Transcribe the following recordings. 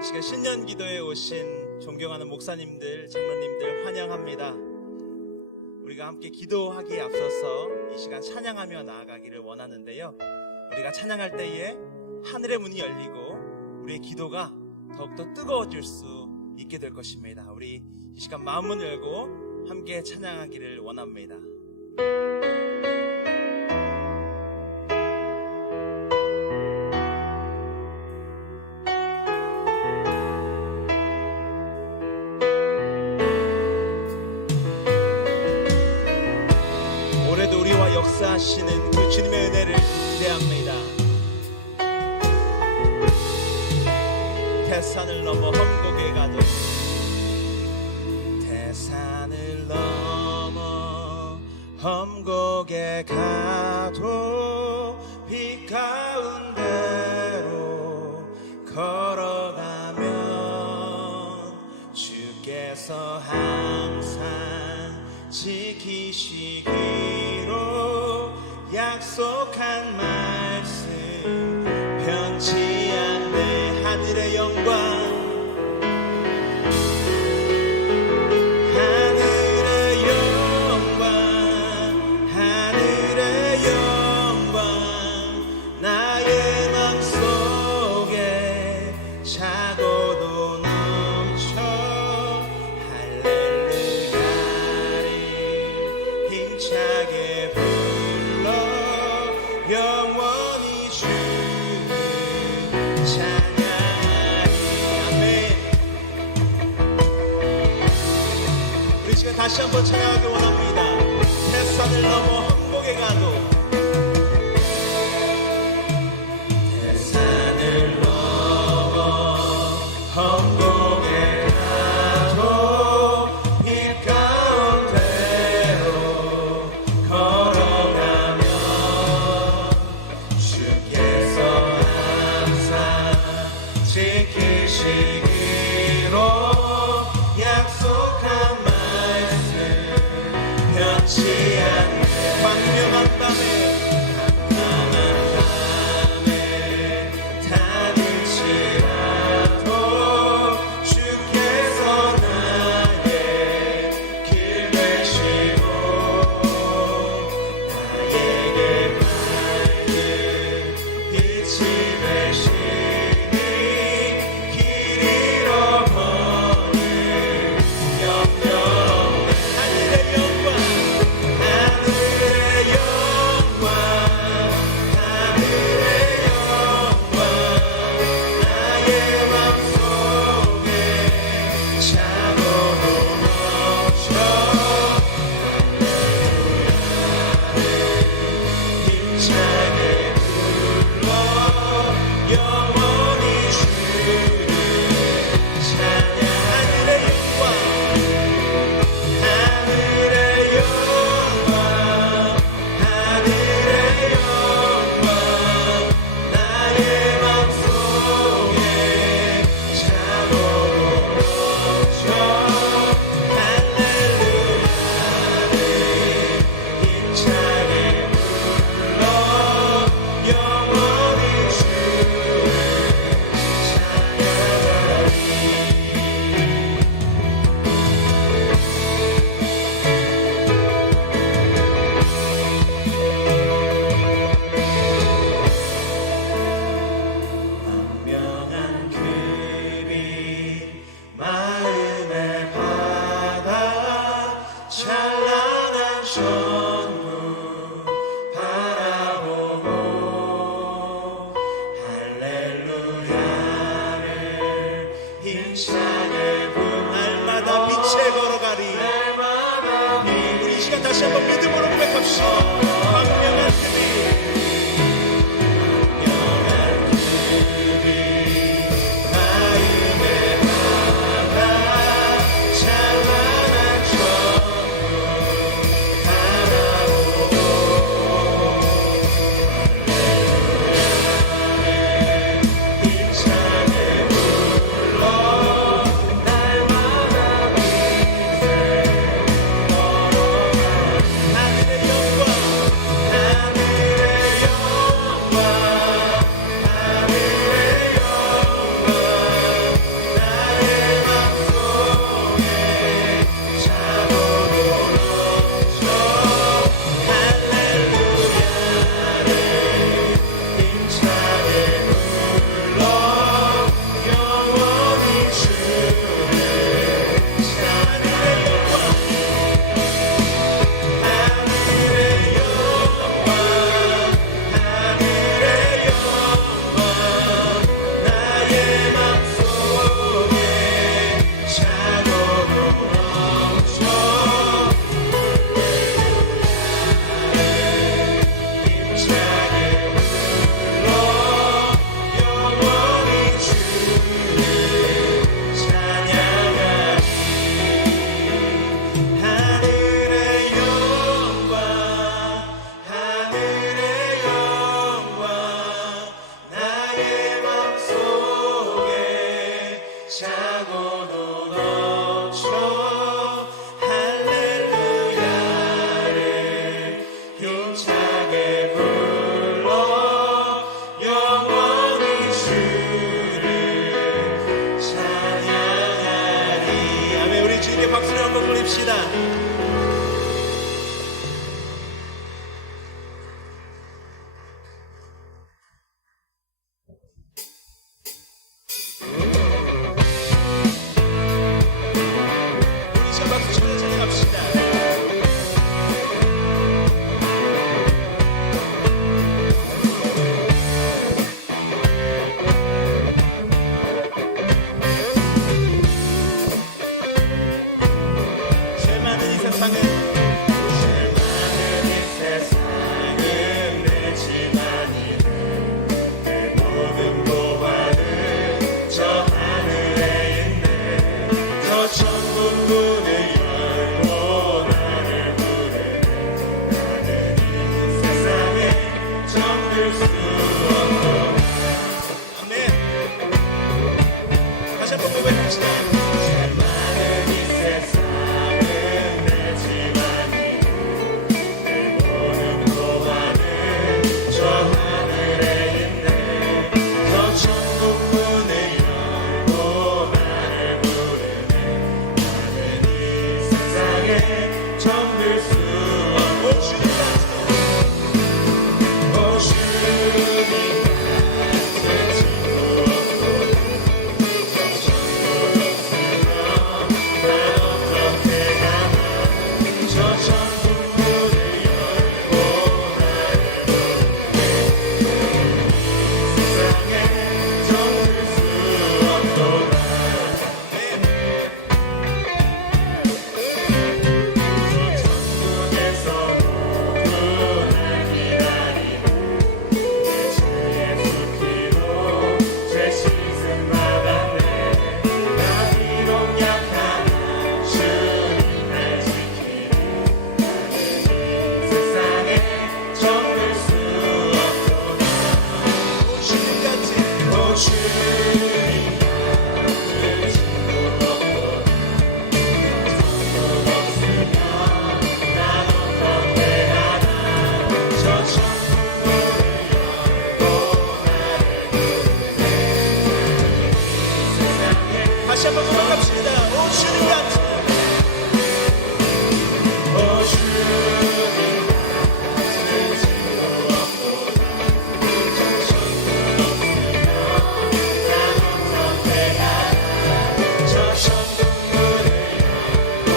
이 시간 신년 기도에 오신 존경하는 목사님들, 장로님들 환영합니다. 우리가 함께 기도하기에 앞서서 이 시간 찬양하며 나아가기를 원하는데요, 우리가 찬양할 때에 하늘의 문이 열리고 우리의 기도가 더욱더 뜨거워질 수 있게 될 것입니다. 우리 이 시간 마음을 열고 함께 찬양하기를 원합니다. 올해도 우리와 역사하시는 그 주님의 은혜를 기대합니다. 태산을 넘어 험곡에 가도, 태산을 넘어 험곡에 가도 빛 가운데로 걸어가면 주께서 항상 지키시기로 약속한 말씀 변치 않네. 하늘의 영광, 하늘의 영광, 하늘의 영광 나의 맘속에 차고도 넘쳐 할렐루야를 힘차게 불러 영원히 주를 찬양하리. 아멘. 우리 지금 다시 한번 찬양하기 원합니다. 태산을 넘어 험곡에 가도, 태산을 넘어 험곡에 가도 빛 가운데로 걸어가면 주께서 항상 지키시기로 약속한 말씀 변치 않네. 광명한 밤에, 광명한 밤에 다닐지라도 주께서 나의 길 되시고 나에게 밝은 빛이 되시니 길 잃어버릴 염려 없네. 하늘의 영광, 하늘의 영광, 하늘의 영광 나의 맘속에 차고도 넘쳐 힘차게 불러 영원히 주를 찬양. 하늘의 영광, 하늘의 영광, 하늘의 영광 나의 맘속에 차고도 넘쳐 할렐루야를 힘차게 불러 영원히 주를 찬양하리. 분명한 그빛 마음의 바다, 찬란한 천국 바라보고 할렐루야를 힘차게 날마다 빛에 걸어가리. 우리 이 시간 다시 한번 믿음으로 고백합시다. 광명한 그빛, 광명한 그빛 마음의 바다, 찬란한 천국 바라보고 할렐루야를 힘차게 불러 날마다 빛에 걸어가리. 하늘의 영광, 차고도 넘쳐 할렐루야를 힘차게 불러 영원히 주를 찬양하리. 아멘. 우리 주님께 박수를 한번 올립시다. 다시 한번 고백합시다. 오 주님 같은, 오 주님 같은 친구 없도다. 저 천국 없으면 난 어떻게 하나. 저 천국 문을 열고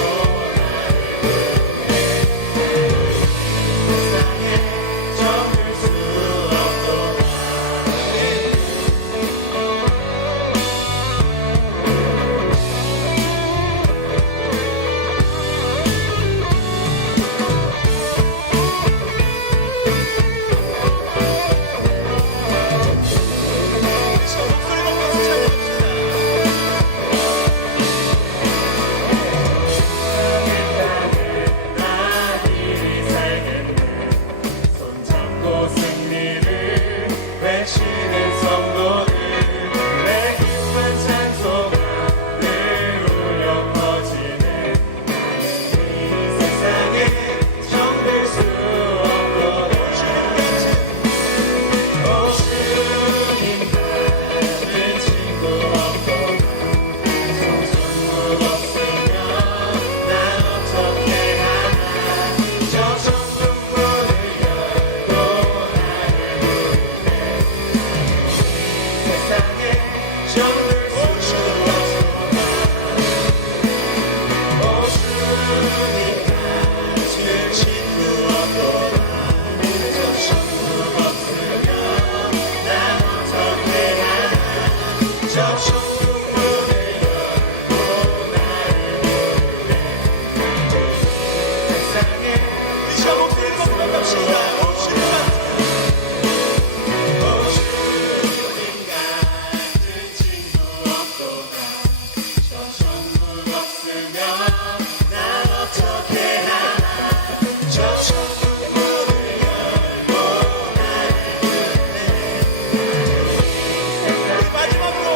나를 부르네. 세상에 정들 수 없도다. 외치는 성도들 내 기쁜 찬송가를 울려 퍼지네. 나는 이 세상에 정들 수 없도다. 오 주님 같은 친구 없도다. 천국 없으면 난 어떻게 하나. 저 천국 문을 열고 정들 수 없도다. 오 주님 같은 친구 없도다. 저 천국 없으면 난 어떻게 하나. 저 천국 문을 열고 나를 부르네. 세상에 우리 저 목소리로 고백합시다. 오 주님 같은, 오 주님 같은 친구 없도다. 저 천국 없으면 난 어떻게 하나. 저 천국 문을 열고 나를 부르네. 우리 마지막으로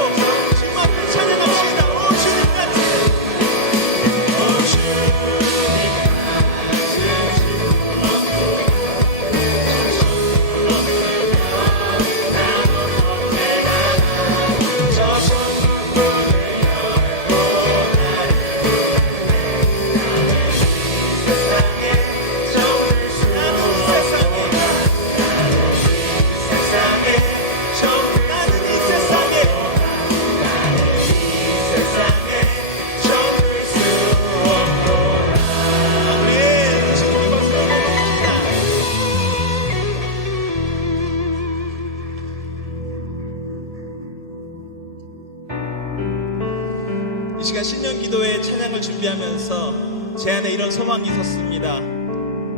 이 시간 신년기도회 찬양을 준비하면서 제 안에 이런 소망이 있었습니다.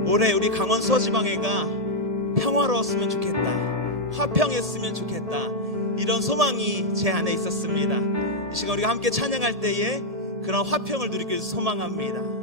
올해 우리 강원 서지방해가 평화로웠으면 좋겠다, 화평했으면 좋겠다, 이런 소망이 제 안에 있었습니다. 이 시간 우리가 함께 찬양할 때에 그런 화평을 누리길 소망합니다.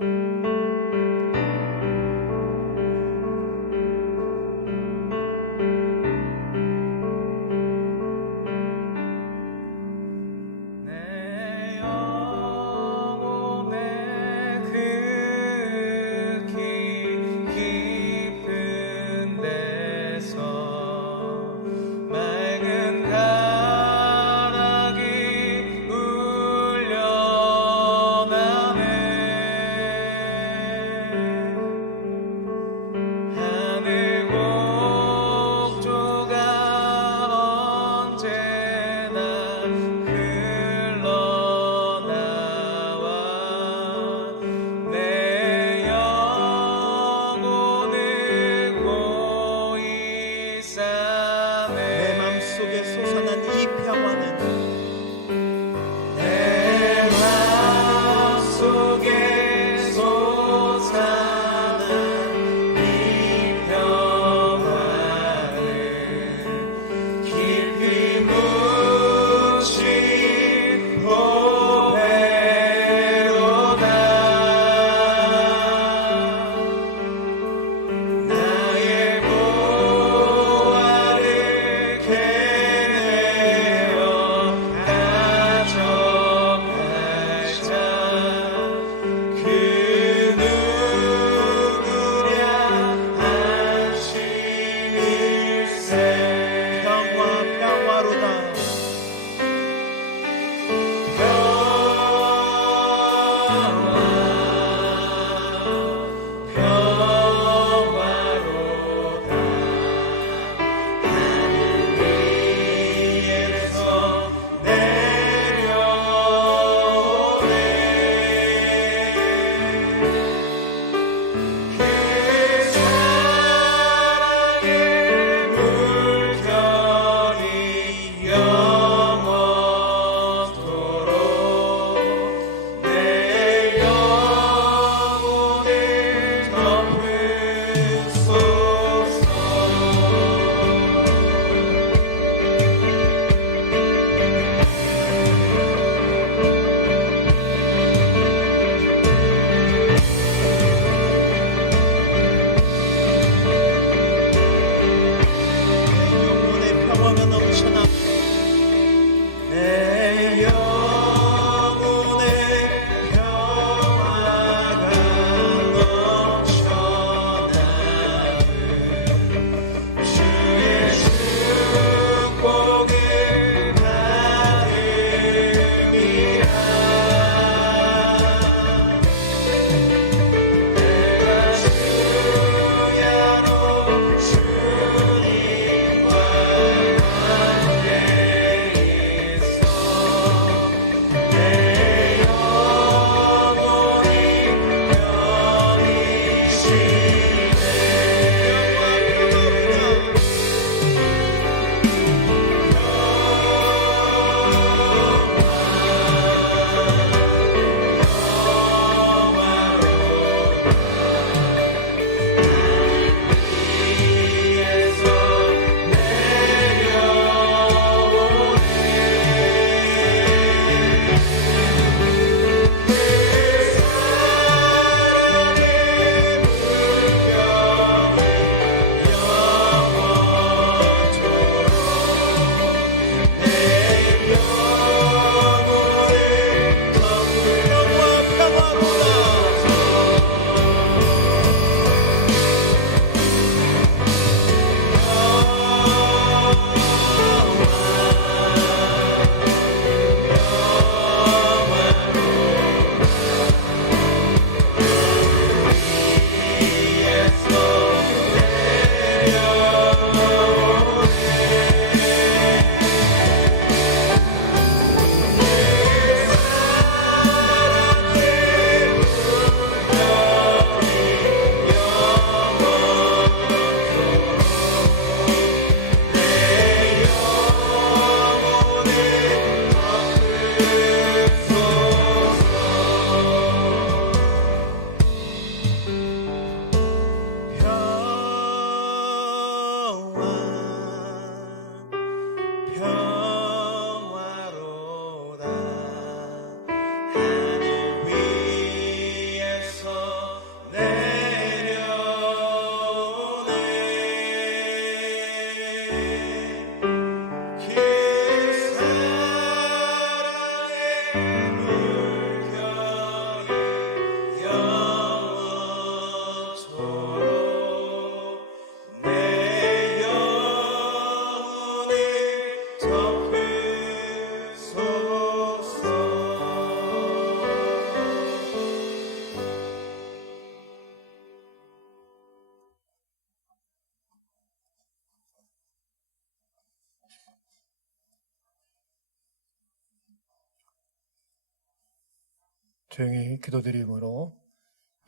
조용히 기도드림으로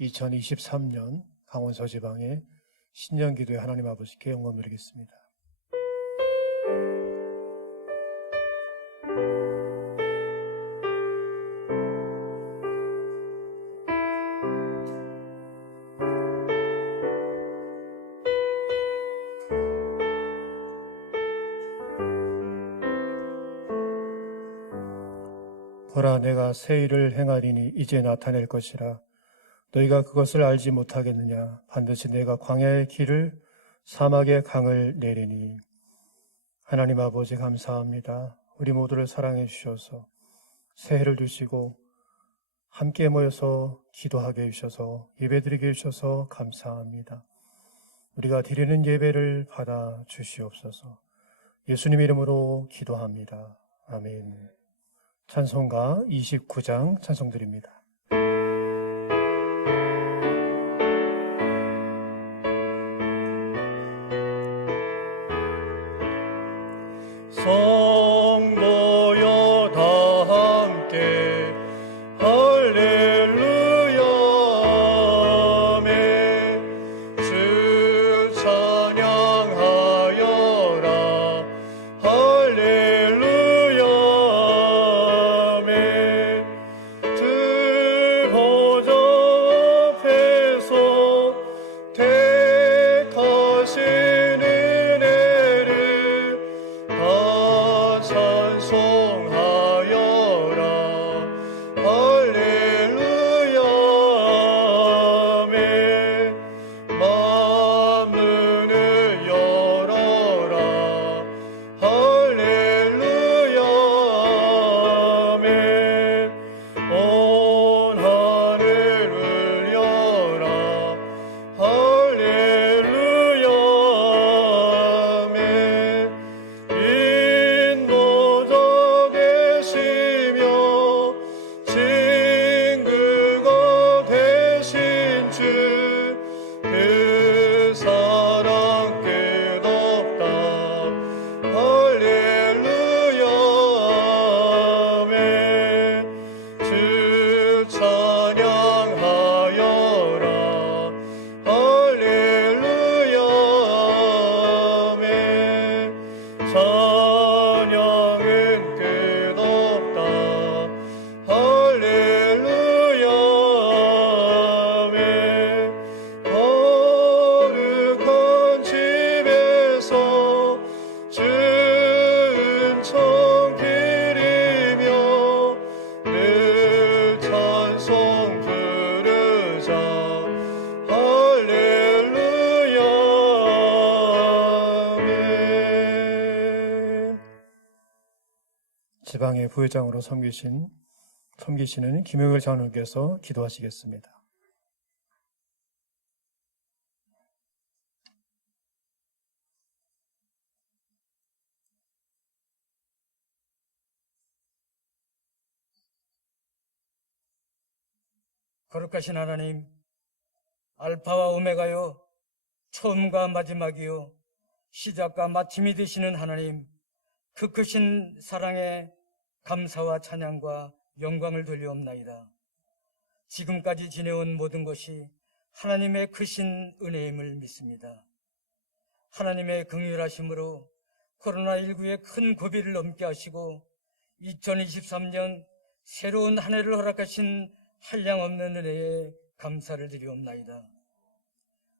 2023년 강원 서지방의 신년 기도에 하나님 아버지께 영광 드리겠습니다. 보라, 내가 새 일을 행하리니 이제 나타낼 것이라. 너희가 그것을 알지 못하겠느냐? 반드시 내가 광야의 길을 사막의 강을 내리니. 하나님 아버지 감사합니다. 우리 모두를 사랑해 주셔서 새해를 주시고 함께 모여서 기도하게 해주셔서 예배드리게 해주셔서 감사합니다. 우리가 드리는 예배를 받아 주시옵소서. 예수님 이름으로 기도합니다. 아멘. 찬송가 29장 찬송드립니다. 성도여 다 함께 할렐루야매 주 찬양하여라 할렐루야매 주 보좌 앞에서 택하신 은혜를 다 찬송하여라 할렐루야매 만문을 열어라 할렐루야매 온 하늘 울려라 할렐루야매 인도자 되시며 친구가 되신 주 그 사랑 끝없다 할렐루야매 주 찬양하여라 할렐루야매 찬양은 끝없다 할렐루야매 거룩한 집에서 주 은총 기리며 늘 찬송 부르자 할렐루야매. 지방의 부회장으로 섬기시는 김영일 장로께서 기도하시겠습니다. 거룩하신 하나님, 알파와 오메가요, 처음과 마지막이요, 시작과 마침이 되시는 하나님, 그 크신 사랑에 감사와 찬양과 영광을 돌리옵나이다. 지금까지 지내온 모든 것이 하나님의 크신 은혜임을 믿습니다. 하나님의 긍휼하심으로 코로나19의 큰 고비를 넘게 하시고 2023년 새로운 한 해를 허락하신 한량없는 은혜에 감사를 드리옵나이다.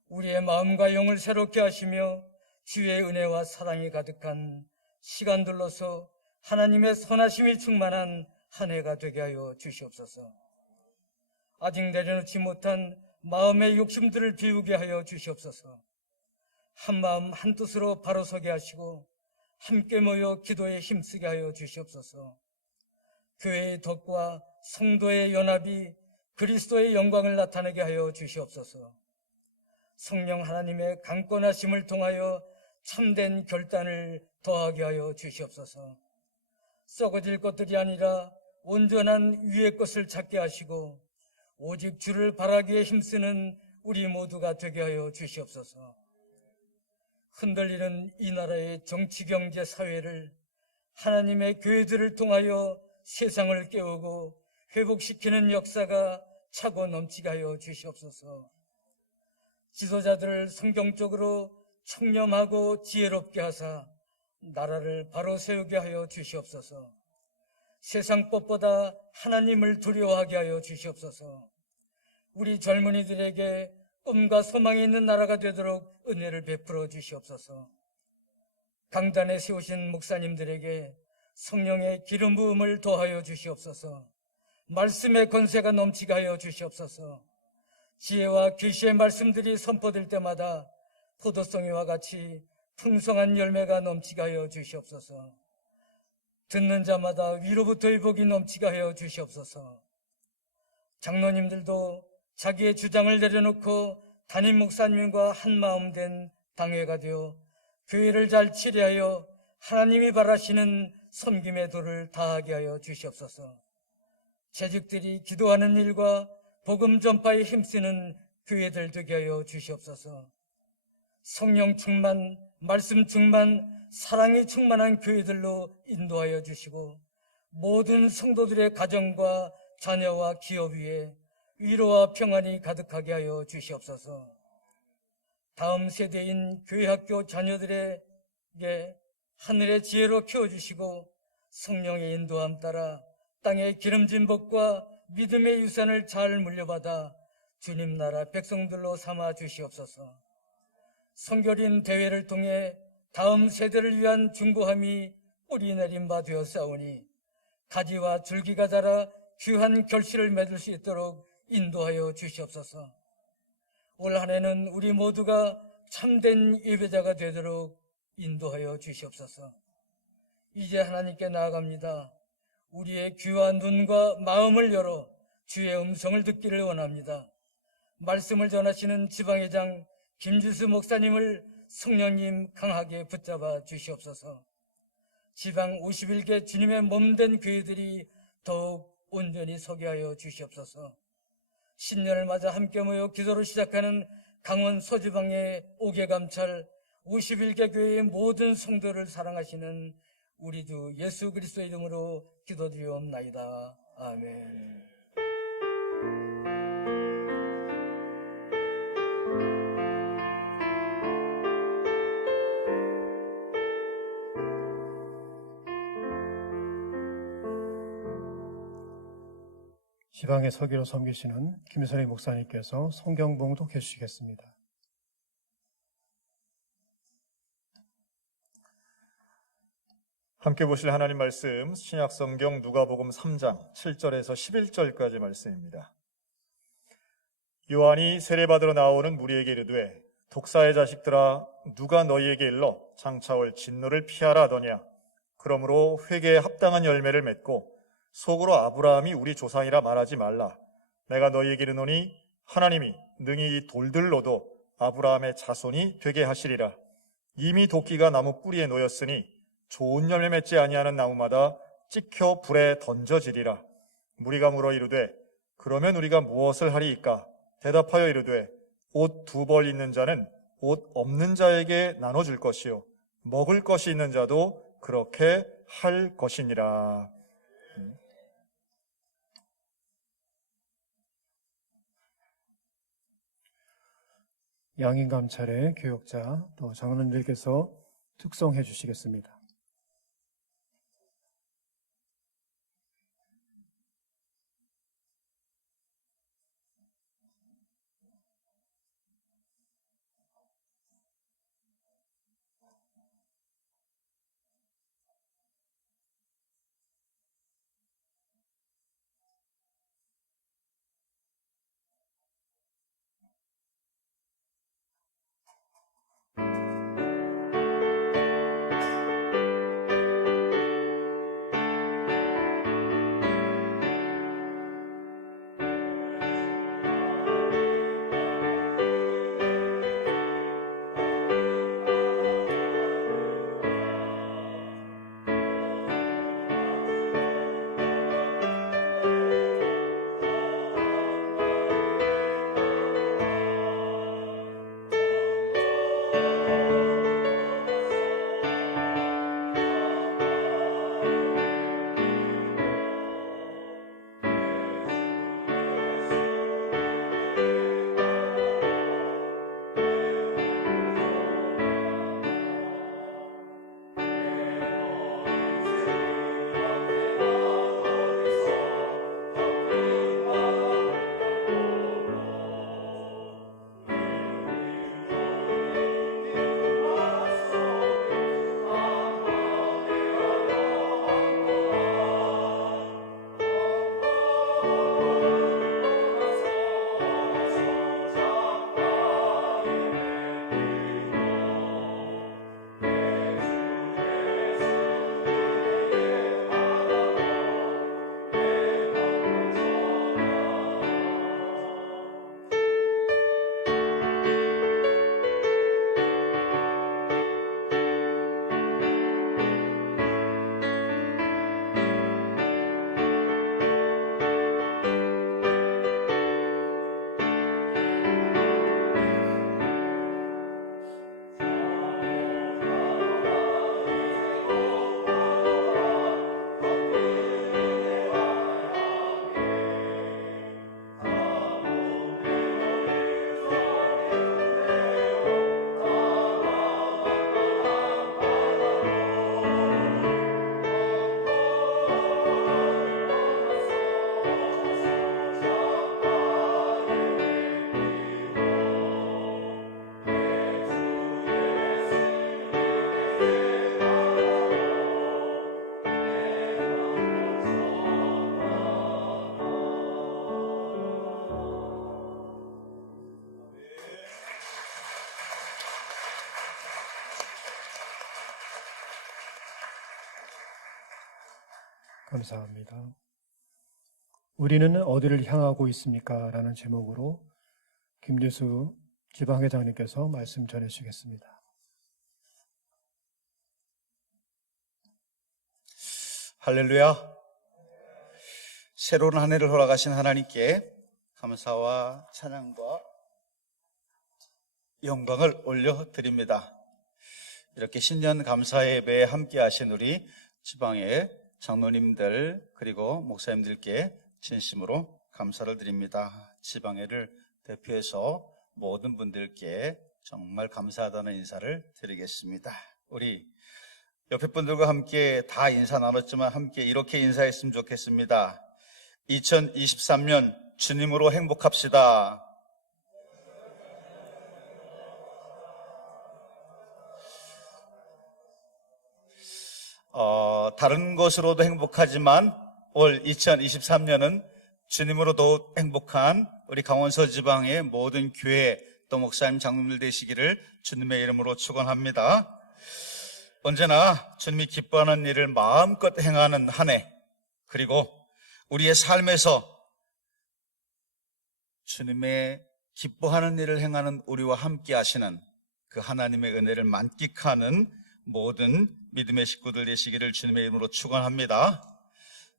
우리의 마음과 영을 새롭게 하시며 주의 은혜와 사랑이 가득한 시간들로서 하나님의 선하심이 충만한 한 해가 되게 하여 주시옵소서. 아직 내려놓지 못한 마음의 욕심들을 비우게 하여 주시옵소서. 한마음 한뜻으로 바로 서게 하시고 함께 모여 기도에 힘쓰게 하여 주시옵소서. 교회의 덕과 성도의 연합이 그리스도의 영광을 나타내게 하여 주시옵소서. 성령 하나님의 강권하심을 통하여 참된 결단을 더하게 하여 주시옵소서. 썩어질 것들이 아니라 온전한 위의 것을 찾게 하시고 오직 주를 바라기에 힘쓰는 우리 모두가 되게 하여 주시옵소서. 흔들리는 이 나라의 정치, 경제, 사회를 하나님의 교회들을 통하여 세상을 깨우고 회복시키는 역사가 차고 넘치게 하여 주시옵소서. 지도자들을 성경적으로 청렴하고 지혜롭게 하사 나라를 바로 세우게 하여 주시옵소서. 세상 법보다 하나님을 두려워하게 하여 주시옵소서. 우리 젊은이들에게 꿈과 소망이 있는 나라가 되도록 은혜를 베풀어 주시옵소서. 강단에 세우신 목사님들에게 성령의 기름 부음을 더하여 주시옵소서. 말씀의 권세가 넘치게 하여 주시옵소서. 지혜와 계시의 말씀들이 선포될 때마다 포도송이와 같이 풍성한 열매가 넘치게 하여 주시옵소서. 듣는 자마다 위로부터의 복이 넘치게 하여 주시옵소서. 장로님들도 자기의 주장을 내려놓고 담임 목사님과 한마음 된 당회가 되어 교회를 잘 치리하여 하나님이 바라시는 섬김의 도를 다하게 하여 주시옵소서. 재직들이 기도하는 일과 복음 전파에 힘쓰는 교회들 되게 하여 주시옵소서. 성령 충만, 말씀 충만, 사랑이 충만한 교회들로 인도하여 주시고 모든 성도들의 가정과 자녀와 기업 위에 위로와 평안이 가득하게 하여 주시옵소서. 다음 세대인 교회학교 자녀들에게 하늘의 지혜로 키워주시고 성령의 인도함 따라 땅의 기름진 복과 믿음의 유산을 잘 물려받아 주님 나라 백성들로 삼아 주시옵소서. 성결인 대회를 통해 다음 세대를 위한 중고함이 뿌리 내린 바 되었사오니 가지와 줄기가 자라 귀한 결실을 맺을 수 있도록 인도하여 주시옵소서. 올 한 해는 우리 모두가 참된 예배자가 되도록 인도하여 주시옵소서. 이제 하나님께 나아갑니다. 우리의 귀와 눈과 마음을 열어 주의 음성을 듣기를 원합니다. 말씀을 전하시는 지방회장 김주수 목사님을 성령님 강하게 붙잡아 주시옵소서. 지방 51개 주님의 몸된 교회들이 더욱 온전히 서게 하여 주시옵소서. 신년을 맞아 함께 모여 기도로 시작하는 강원 소지방의 5개 감찰 51개 교회의 모든 성도를 사랑하시는 우리 주 예수 그리스도의 이름으로 기도드리옵나이다. 아멘. 지방의 서기로 섬기시는 김선희 목사님께서 성경 봉독해 주시겠습니다. 함께 보실 하나님 말씀 신약성경 누가복음 3장 7절에서 11절까지 말씀입니다. 요한이 세례받으러 나오는 무리에게 이르되 독사의 자식들아 누가 너희에게 일러 장차올 진노를 피하라 하더냐. 그러므로 회개에 합당한 열매를 맺고 속으로 아브라함이 우리 조상이라 말하지 말라. 내가 너희에게 이르노니 하나님이 능히 이 돌들로도 아브라함의 자손이 되게 하시리라. 이미 도끼가 나무 뿌리에 놓였으니 좋은 열매 맺지 아니하는 나무마다 찍혀 불에 던져지리라. 무리가 물어 이르되 그러면 우리가 무엇을 하리이까? 대답하여 이르되 옷 2벌 있는 자는 옷 없는 자에게 나눠줄 것이요 먹을 것이 있는 자도 그렇게 할 것이니라. 양인감찰의 교역자 또 장로님들께서 특송해 주시겠습니다. 감사합니다. 우리는 어디를 향하고 있습니까? 라는 제목으로 김재수 지방회장님께서 말씀 전해주시겠습니다. 할렐루야. 새로운 한 해를 허락하신 하나님께 감사와 찬양과 영광을 올려드립니다. 이렇게 신년 감사 예배에 함께 하신 우리 지방의 장로님들 그리고 목사님들께 진심으로 감사를 드립니다. 지방회를 대표해서 모든 분들께 정말 감사하다는 인사를 드리겠습니다. 우리 옆에 분들과 함께 다 인사 나눴지만 함께 이렇게 인사했으면 좋겠습니다. 2023년 주님으로 행복합시다. 다른 것으로도 행복하지만 올 2023년은 주님으로 더욱 행복한 우리 강원서 지방의 모든 교회 또 목사님 장로님들 되시기를 주님의 이름으로 축원합니다. 언제나 주님이 기뻐하는 일을 마음껏 행하는 한 해, 그리고 우리의 삶에서 주님의 기뻐하는 일을 행하는 우리와 함께 하시는 그 하나님의 은혜를 만끽하는 모든 믿음의 식구들 되시기를 주님의 이름으로 축원합니다.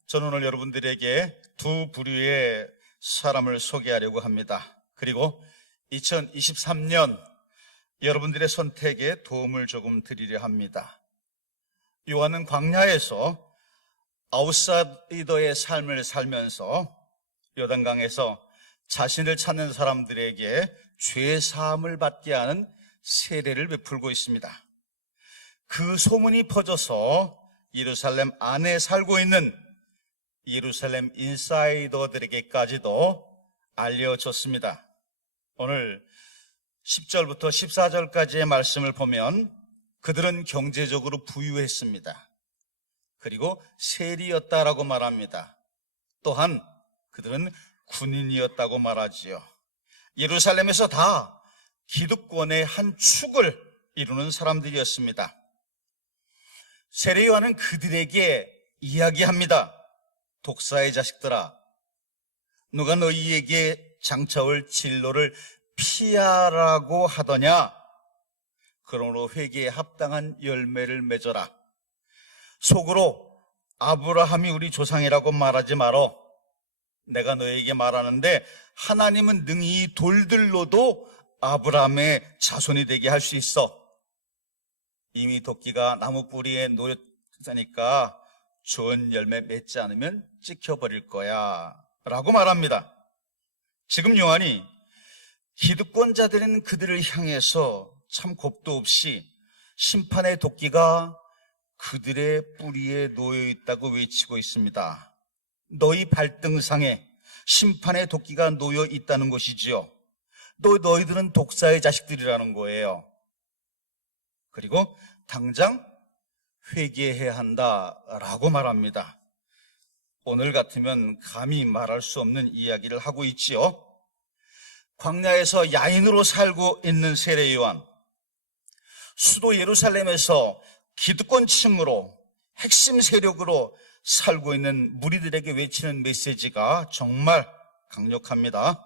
저는 오늘 여러분들에게 두 부류의 사람을 소개하려고 합니다. 그리고 2023년 여러분들의 선택에 도움을 조금 드리려 합니다. 요한은 광야에서 아웃사이더의 삶을 살면서 요단강에서 자신을 찾는 사람들에게 죄 사함을 받게 하는 세례를 베풀고 있습니다. 그 소문이 퍼져서 예루살렘 안에 살고 있는 예루살렘 인사이더들에게까지도 알려졌습니다. 오늘 10절부터 14절까지의 말씀을 보면 그들은 경제적으로 부유했습니다. 그리고 세리였다라고 말합니다. 또한 그들은 군인이었다고 말하지요. 예루살렘에서 다 기득권의 한 축을 이루는 사람들이었습니다. 세례 요한은 그들에게 이야기합니다. 독사의 자식들아, 누가 너희에게 장차올 진로를 피하라고 하더냐? 그러므로 회개에 합당한 열매를 맺어라. 속으로 아브라함이 우리 조상이라고 말하지 말어. 내가 너에게 말하는데 하나님은 능히 이 돌들로도 아브라함의 자손이 되게 할 수 있어. 이미 도끼가 나무 뿌리에 놓였으니까 좋은 열매 맺지 않으면 찍혀버릴 거야 라고 말합니다. 지금 요한이 기득권자들인 그들을 향해서 참 겁도 없이 심판의 도끼가 그들의 뿌리에 놓여있다고 외치고 있습니다. 너희 발등상에 심판의 도끼가 놓여있다는 것이지요. 너희들은 독사의 자식들이라는 거예요. 그리고 당장 회개해야 한다라고 말합니다. 오늘 같으면 감히 말할 수 없는 이야기를 하고 있지요. 광야에서 야인으로 살고 있는 세례 요한, 수도 예루살렘에서 기득권층으로 핵심 세력으로 살고 있는 무리들에게 외치는 메시지가 정말 강력합니다.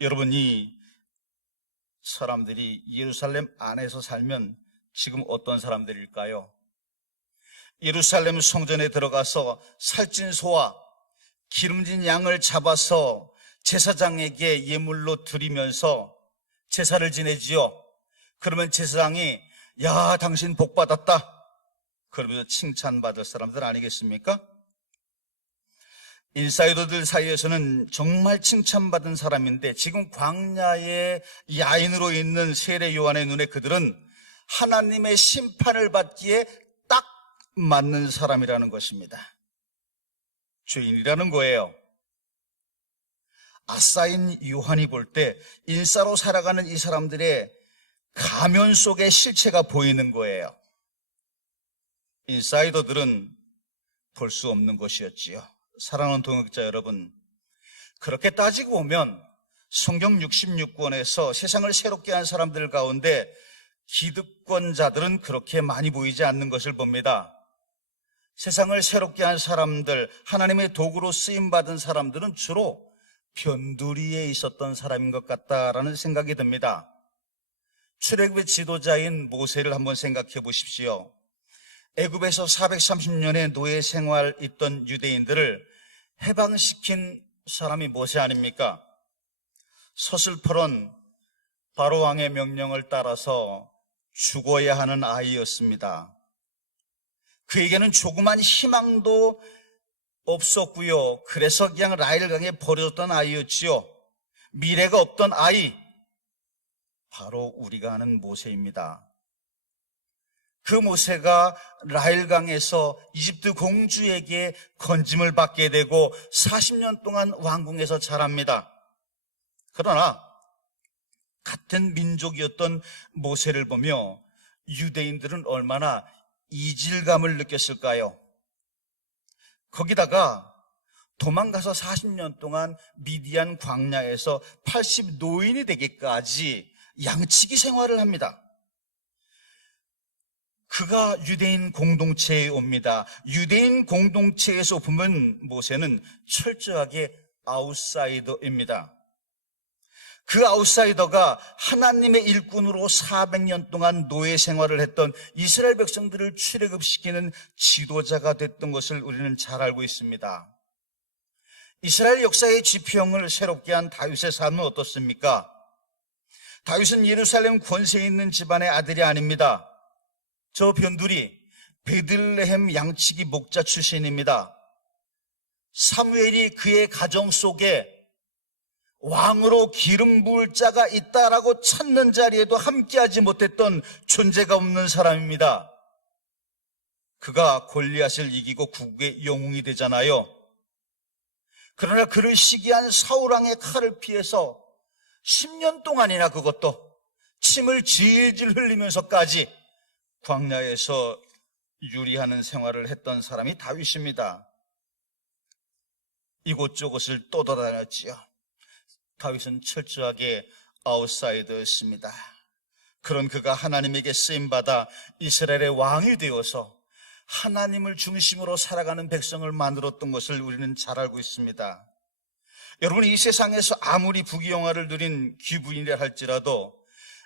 여러분, 이 사람들이 예루살렘 안에서 살면 지금 어떤 사람들일까요? 예루살렘 성전에 들어가서 살찐 소와 기름진 양을 잡아서 제사장에게 예물로 드리면서 제사를 지내지요. 그러면 제사장이 야, 당신 복 받았다 그러면서 칭찬받을 사람들 아니겠습니까? 인사이더들 사이에서는 정말 칭찬받은 사람인데 지금 광야의 야인으로 있는 세례 요한의 눈에 그들은 하나님의 심판을 받기에 딱 맞는 사람이라는 것입니다. 죄인이라는 거예요. 아싸인 요한이 볼 때 인싸로 살아가는 이 사람들의 가면 속의 실체가 보이는 거예요. 인사이더들은 볼 수 없는 것이었지요. 사랑하는 동역자 여러분, 그렇게 따지고 보면 성경 66권에서 세상을 새롭게 한 사람들 가운데 기득권자들은 그렇게 많이 보이지 않는 것을 봅니다. 세상을 새롭게 한 사람들, 하나님의 도구로 쓰임받은 사람들은 주로 변두리에 있었던 사람인 것 같다라는 생각이 듭니다. 출애굽의 지도자인 모세를 한번 생각해 보십시오. 애굽에서 430년의 노예 생활 있던 유대인들을 해방시킨 사람이 모세 아닙니까? 서슬퍼런 바로 왕의 명령을 따라서 죽어야 하는 아이였습니다. 그에게는 조그만 희망도 없었고요. 그래서 그냥 나일강에 버려졌던 아이였지요. 미래가 없던 아이, 바로 우리가 아는 모세입니다. 그 모세가 나일강에서 이집트 공주에게 건짐을 받게 되고 40년 동안 왕궁에서 자랍니다. 그러나 같은 민족이었던 모세를 보며 유대인들은 얼마나 이질감을 느꼈을까요? 거기다가 도망가서 40년 동안 미디안 광야에서 80노인이 되기까지 양치기 생활을 합니다. 그가 유대인 공동체에 옵니다. 유대인 공동체에서 보면 모세는 철저하게 아웃사이더입니다. 그 아웃사이더가 하나님의 일꾼으로 400년 동안 노예 생활을 했던 이스라엘 백성들을 출애굽시키는 지도자가 됐던 것을 우리는 잘 알고 있습니다. 이스라엘 역사의 지평을 새롭게 한 다윗의 삶은 어떻습니까? 다윗은 예루살렘 권세 있는 집안의 아들이 아닙니다. 저 변두리 베들레헴 양치기 목자 출신입니다. 사무엘이 그의 가정 속에 왕으로 기름 부을 자가 있다라고 찾는 자리에도 함께하지 못했던 존재가 없는 사람입니다. 그가 골리앗을 이기고 국국의 영웅이 되잖아요. 그러나 그를 시기한 사울왕의 칼을 피해서 10년 동안이나 그것도 침을 질질 흘리면서까지 광야에서 유리하는 생활을 했던 사람이 다윗입니다. 이곳저곳을 떠돌아다녔지요. 다윗은 철저하게 아웃사이더였습니다. 그런 그가 하나님에게 쓰임받아 이스라엘의 왕이 되어서 하나님을 중심으로 살아가는 백성을 만들었던 것을 우리는 잘 알고 있습니다. 여러분, 이 세상에서 아무리 부귀영화를 누린 귀부인이라 할지라도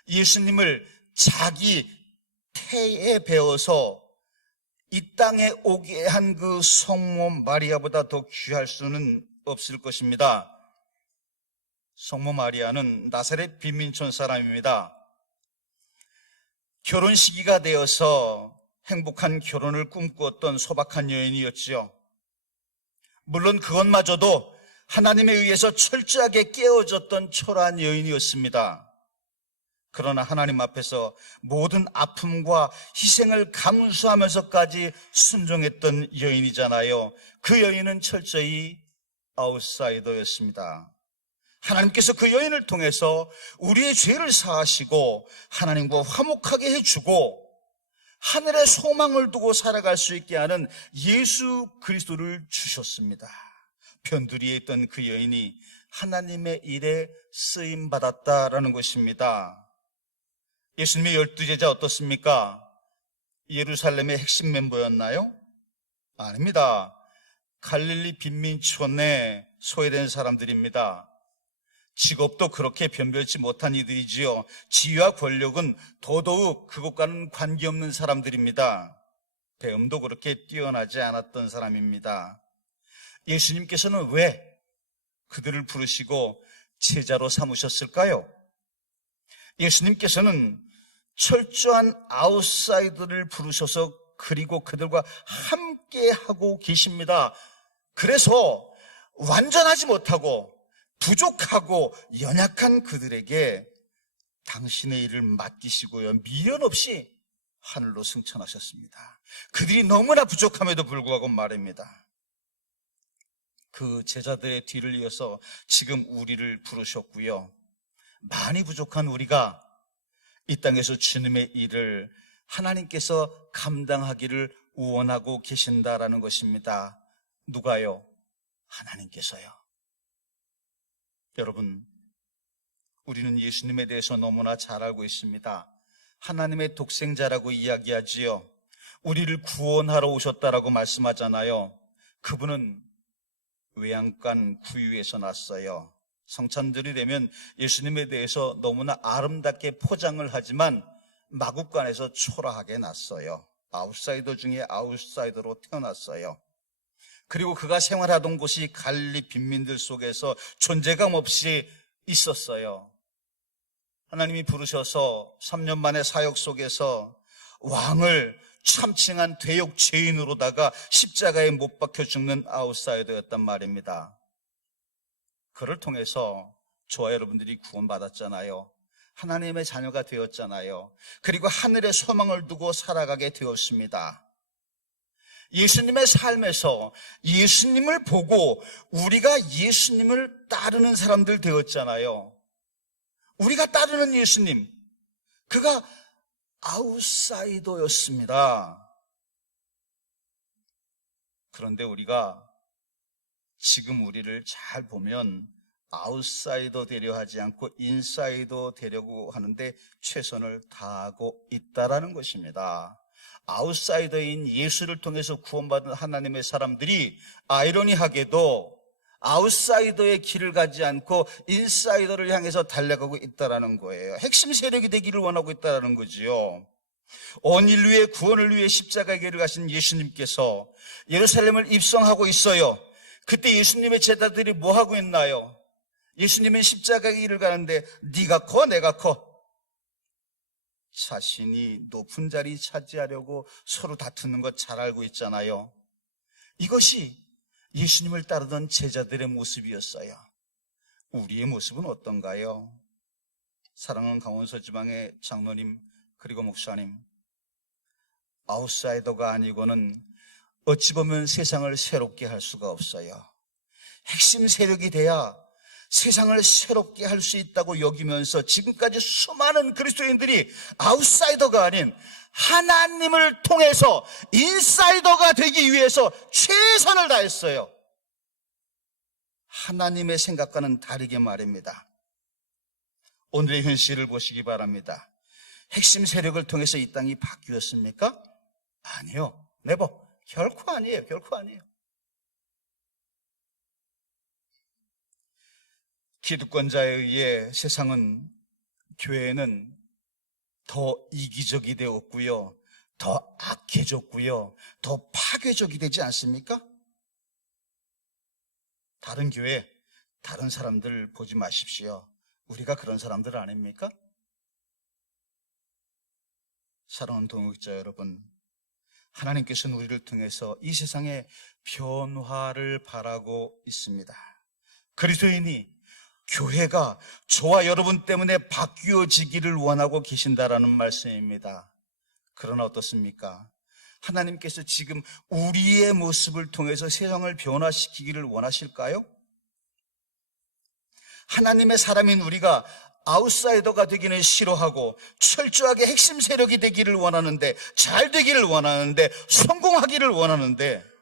예수님을 자기 태에 배워서 이 땅에 오게 한 그 성모 마리아보다 더 귀할 수는 없을 것입니다. 성모 마리아는 나사렛 빈민촌 사람입니다. 결혼 시기가 되어서 행복한 결혼을 꿈꾸었던 소박한 여인이었지요. 물론 그것마저도 하나님에 의해서 철저하게 깨어졌던 초라한 여인이었습니다. 그러나 하나님 앞에서 모든 아픔과 희생을 감수하면서까지 순종했던 여인이잖아요. 그 여인은 철저히 아웃사이더였습니다. 하나님께서 그 여인을 통해서 우리의 죄를 사하시고 하나님과 화목하게 해주고 하늘의 소망을 두고 살아갈 수 있게 하는 예수 그리스도를 주셨습니다. 변두리에 있던 그 여인이 하나님의 일에 쓰임받았다라는 것입니다. 예수님의 12제자 어떻습니까? 예루살렘의 핵심 멤버였나요? 아닙니다. 갈릴리 빈민촌에 소외된 사람들입니다. 직업도 그렇게 변별치 못한 이들이지요. 지위와 권력은 더더욱 그것과는 관계없는 사람들입니다. 배움도 그렇게 뛰어나지 않았던 사람입니다. 예수님께서는 왜 그들을 부르시고 제자로 삼으셨을까요? 예수님께서는 철저한 아웃사이더를 부르셔서 그리고 그들과 함께 하고 계십니다. 그래서 완전하지 못하고 부족하고 연약한 그들에게 당신의 일을 맡기시고요, 미련 없이 하늘로 승천하셨습니다. 그들이 너무나 부족함에도 불구하고 말입니다. 그 제자들의 뒤를 이어서 지금 우리를 부르셨고요, 많이 부족한 우리가 이 땅에서 주님의 일을 하나님께서 감당하기를 원하고 계신다라는 것입니다. 누가요? 하나님께서요. 여러분, 우리는 예수님에 대해서 너무나 잘 알고 있습니다. 하나님의 독생자라고 이야기하지요. 우리를 구원하러 오셨다라고 말씀하잖아요. 그분은 외양간 구유에서 났어요. 성찬절이 되면 예수님에 대해서 너무나 아름답게 포장을 하지만 마국간에서 초라하게 났어요. 아웃사이더 중에 아웃사이더로 태어났어요. 그리고 그가 생활하던 곳이 갈릴리 빈민들 속에서 존재감 없이 있었어요. 하나님이 부르셔서 3년 만에 사역 속에서 왕을 참칭한 대역 죄인으로다가 십자가에 못 박혀 죽는 아웃사이더였단 말입니다. 그를 통해서 저와 여러분들이 구원받았잖아요. 하나님의 자녀가 되었잖아요. 그리고 하늘의 소망을 두고 살아가게 되었습니다. 예수님의 삶에서 예수님을 보고 우리가 예수님을 따르는 사람들 되었잖아요. 우리가 따르는 예수님, 그가 아웃사이더였습니다. 그런데 우리가 지금 우리를 잘 보면 아웃사이더 되려 하지 않고 인사이더 되려고 하는데 최선을 다하고 있다라는 것입니다. 아웃사이더인 예수를 통해서 구원받은 하나님의 사람들이 아이러니하게도 아웃사이더의 길을 가지 않고 인사이더를 향해서 달려가고 있다라는 거예요. 핵심 세력이 되기를 원하고 있다라는 거지요. 온 인류의 구원을 위해 십자가의 길을 가신 예수님께서 예루살렘을 입성하고 있어요. 그때 예수님의 제자들이 뭐 하고 있나요? 예수님은 십자가의 길을 가는데 네가 커 내가 커, 자신이 높은 자리 차지하려고 서로 다투는 것 잘 알고 있잖아요. 이것이 예수님을 따르던 제자들의 모습이었어요. 우리의 모습은 어떤가요? 사랑하는 강원서 지방의 장로님 그리고 목사님, 아웃사이더가 아니고는 어찌 보면 세상을 새롭게 할 수가 없어요. 핵심 세력이 돼야 세상을 새롭게 할 수 있다고 여기면서 지금까지 수많은 그리스도인들이 아웃사이더가 아닌 하나님을 통해서 인사이더가 되기 위해서 최선을 다했어요. 하나님의 생각과는 다르게 말입니다. 오늘의 현실을 보시기 바랍니다. 핵심 세력을 통해서 이 땅이 바뀌었습니까? 아니요. 네버. 결코 아니에요. 결코 아니에요. 기득권자에 의해 세상은, 교회는 더 이기적이 되었고요, 더 악해졌고요, 더 파괴적이 되지 않습니까? 다른 교회, 다른 사람들 보지 마십시오. 우리가 그런 사람들 아닙니까? 사랑하는 동역자 여러분, 하나님께서는 우리를 통해서 이 세상의 변화를 바라고 있습니다. 그리스도인이, 교회가 저와 여러분 때문에 바뀌어지기를 원하고 계신다라는 말씀입니다. 그러나 어떻습니까? 하나님께서 지금 우리의 모습을 통해서 세상을 변화시키기를 원하실까요? 하나님의 사람인 우리가 아웃사이더가 되기는 싫어하고 철저하게 핵심 세력이 되기를 원하는데, 잘 되기를 원하는데, 성공하기를 원하는데,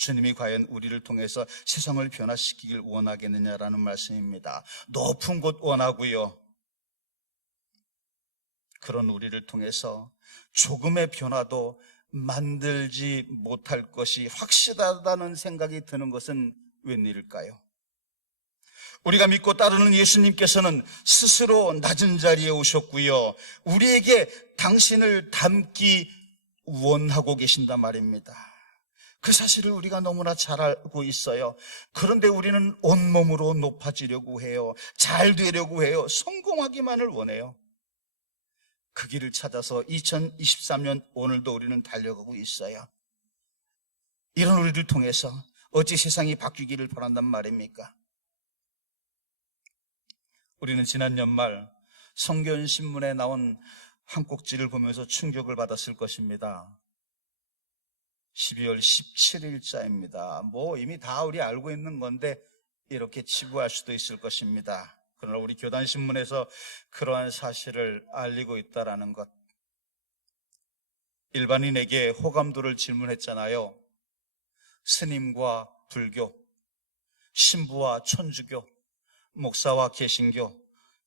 주님이 과연 우리를 통해서 세상을 변화시키길 원하겠느냐라는 말씀입니다. 높은 곳 원하고요, 그런 우리를 통해서 조금의 변화도 만들지 못할 것이 확실하다는 생각이 드는 것은 웬일일까요? 우리가 믿고 따르는 예수님께서는 스스로 낮은 자리에 오셨고요, 우리에게 당신을 닮기 원하고 계신단 말입니다. 그 사실을 우리가 너무나 잘 알고 있어요. 그런데 우리는 온몸으로 높아지려고 해요. 잘 되려고 해요. 성공하기만을 원해요. 그 길을 찾아서 2023년 오늘도 우리는 달려가고 있어요. 이런 우리를 통해서 어찌 세상이 바뀌기를 바란단 말입니까? 우리는 지난 연말 성견신문에 나온 한 꼭지를 보면서 충격을 받았을 것입니다. 12월 17일자입니다. 이미 다 우리 알고 있는 건데 이렇게 치부할 수도 있을 것입니다. 그러나 우리 교단신문에서 그러한 사실을 알리고 있다는 것. 일반인에게 호감도를 질문했잖아요. 스님과 불교, 신부와 천주교, 목사와 개신교,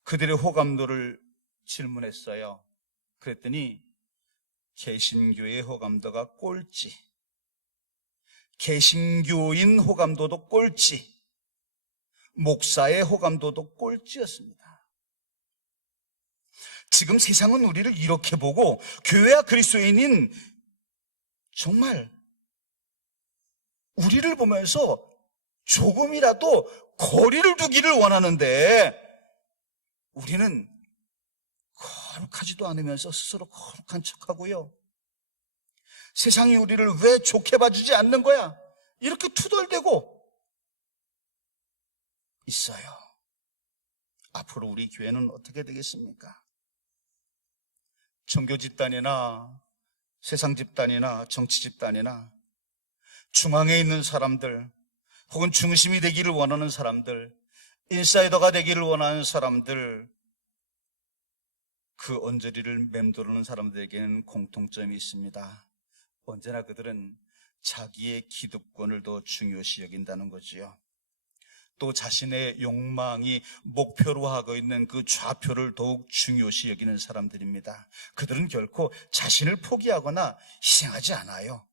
그들의 호감도를 질문했어요. 그랬더니 개신교의 호감도가 꼴찌, 개신교인 호감도도 꼴찌, 목사의 호감도도 꼴찌였습니다. 지금 세상은 우리를 이렇게 보고 교회와 그리스도인인 정말 우리를 보면서 조금이라도 거리를 두기를 원하는데, 우리는 거룩하지도 않으면서 스스로 거룩한 척하고요. 세상이 우리를 왜 좋게 봐주지 않는 거야? 이렇게 투덜대고 있어요. 앞으로 우리 교회는 어떻게 되겠습니까? 종교 집단이나 세상 집단이나 정치 집단이나 중앙에 있는 사람들, 혹은 중심이 되기를 원하는 사람들, 인사이더가 되기를 원하는 사람들, 그 언저리를 맴도르는 사람들에게는 공통점이 있습니다. 언제나 그들은 자기의 기득권을 더 중요시 여긴다는 거지요. 또 자신의 욕망이 목표로 하고 있는 그 좌표를 더욱 중요시 여기는 사람들입니다. 그들은 결코 자신을 포기하거나 희생하지 않아요.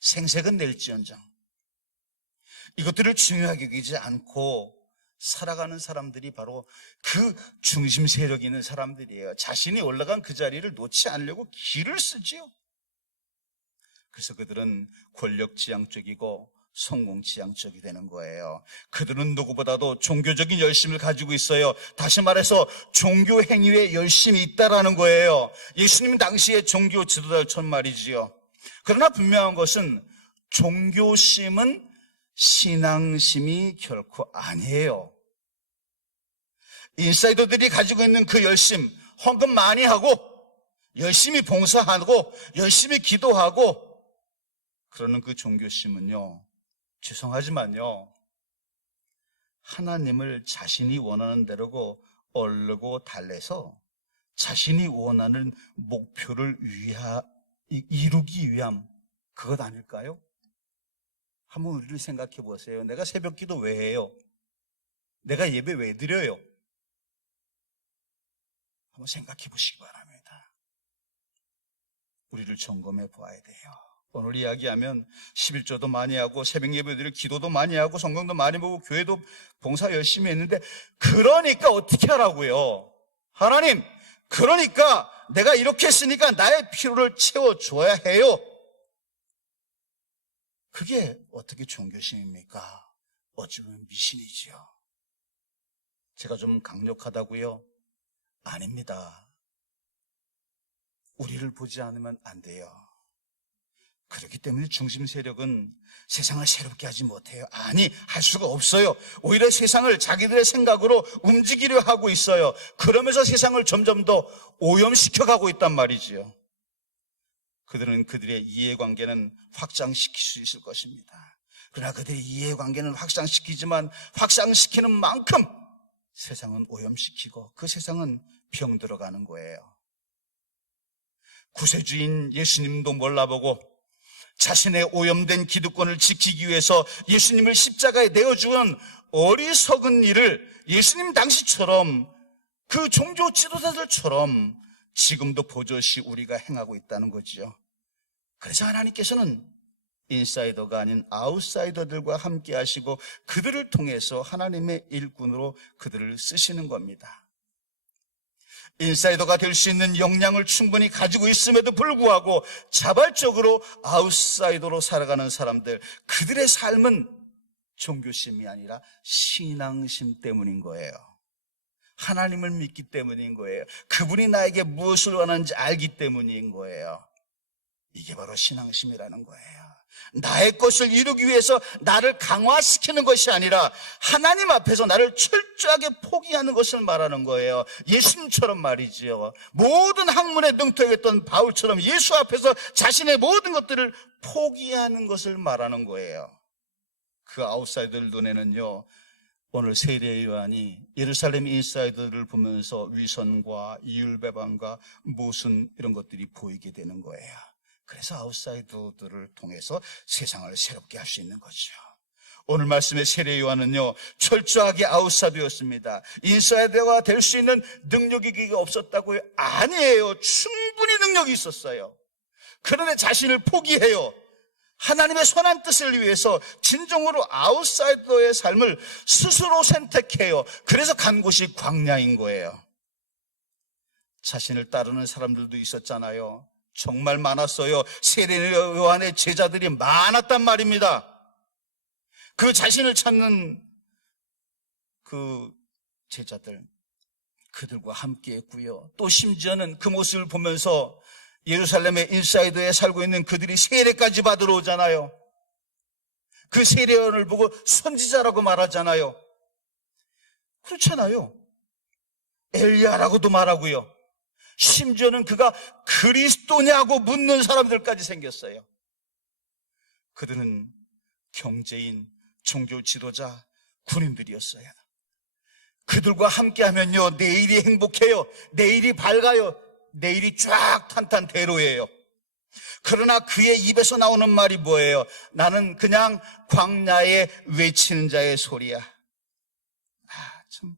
생색은 낼지언정. 이것들을 중요하게 여기지 않고 살아가는 사람들이 바로 그 중심 세력이 있는 사람들이에요. 자신이 올라간 그 자리를 놓지 않으려고 길을 쓰지요. 그래서 그들은 권력지향적이고 성공지향적이 되는 거예요. 그들은 누구보다도 종교적인 열심을 가지고 있어요. 다시 말해서 종교 행위에 열심이 있다라는 거예요. 예수님 당시의 종교 지도자처럼 말이지요. 그러나 분명한 것은 종교심은 신앙심이 결코 아니에요. 인사이더들이 가지고 있는 그 열심, 헌금 많이 하고 열심히 봉사하고 열심히 기도하고 그러는 그 종교심은요, 죄송하지만요, 하나님을 자신이 원하는 대로고 얼르고 달래서 자신이 원하는 목표를 이루기 위함, 그것 아닐까요? 한번 우리를 생각해 보세요. 내가 새벽 기도 왜 해요? 내가 예배 왜 드려요? 한번 생각해 보시기 바랍니다. 우리를 점검해 보아야 돼요. 오늘 이야기하면 11조도 많이 하고 새벽 예배들을 기도도 많이 하고 성경도 많이 보고 교회도 봉사 열심히 했는데, 그러니까 어떻게 하라고요? 하나님, 그러니까 내가 이렇게 했으니까 나의 필요를 채워줘야 해요. 그게 어떻게 종교심입니까? 어찌 보면 미신이지요. 제가 좀 강력하다고요? 아닙니다. 우리를 보지 않으면 안 돼요. 그렇기 때문에 중심 세력은 세상을 새롭게 하지 못해요. 아니, 할 수가 없어요. 오히려 세상을 자기들의 생각으로 움직이려 하고 있어요. 그러면서 세상을 점점 더 오염시켜가고 있단 말이지요. 그들은 그들의 이해관계는 확장시킬 수 있을 것입니다. 그러나 그들의 이해관계는 확장시키지만 확장시키는 만큼 세상은 오염시키고 그 세상은 병들어가는 거예요. 구세주인 예수님도 몰라보고 자신의 오염된 기득권을 지키기 위해서 예수님을 십자가에 내어주는 어리석은 일을 예수님 당시처럼 그 종교 지도자들처럼 지금도 버젓이 우리가 행하고 있다는 거지요. 그래서 하나님께서는 인사이더가 아닌 아웃사이더들과 함께 하시고 그들을 통해서 하나님의 일꾼으로 그들을 쓰시는 겁니다. 인사이더가 될 수 있는 역량을 충분히 가지고 있음에도 불구하고 자발적으로 아웃사이더로 살아가는 사람들, 그들의 삶은 종교심이 아니라 신앙심 때문인 거예요. 하나님을 믿기 때문인 거예요. 그분이 나에게 무엇을 원하는지 알기 때문인 거예요. 이게 바로 신앙심이라는 거예요. 나의 것을 이루기 위해서 나를 강화시키는 것이 아니라 하나님 앞에서 나를 철저하게 포기하는 것을 말하는 거예요. 예수님처럼 말이지요. 모든 학문에 능통했던 바울처럼 예수 앞에서 자신의 모든 것들을 포기하는 것을 말하는 거예요. 그 아웃사이더들 눈에는요, 오늘 세례 요한이 예루살렘 인사이더를 보면서 위선과 이율배반과 모순 이런 것들이 보이게 되는 거예요. 그래서 아웃사이더들을 통해서 세상을 새롭게 할 수 있는 거죠. 오늘 말씀의 세례 요한은요, 철저하게 아웃사이더였습니다. 인사이더가 될 수 있는 능력이 없었다고요? 아니에요. 충분히 능력이 있었어요. 그러나 자신을 포기해요. 하나님의 선한 뜻을 위해서 진정으로 아웃사이더의 삶을 스스로 선택해요. 그래서 간 곳이 광야인 거예요. 자신을 따르는 사람들도 있었잖아요. 정말 많았어요. 세례 요한의 제자들이 많았단 말입니다. 그 자신을 찾는 그 제자들, 그들과 함께 했고요. 또 심지어는 그 모습을 보면서 예루살렘의 인사이드에 살고 있는 그들이 세례까지 받으러 오잖아요. 그 세례요한을 보고 선지자라고 말하잖아요. 그렇잖아요. 엘리야라고도 말하고요. 심지어는 그가 그리스도냐고 묻는 사람들까지 생겼어요. 그들은 경제인, 종교 지도자, 군인들이었어요. 그들과 함께하면요, 내일이 행복해요. 내일이 밝아요. 내일이 쫙 탄탄대로예요. 그러나 그의 입에서 나오는 말이 뭐예요? 나는 그냥 광야에 외치는 자의 소리야. 참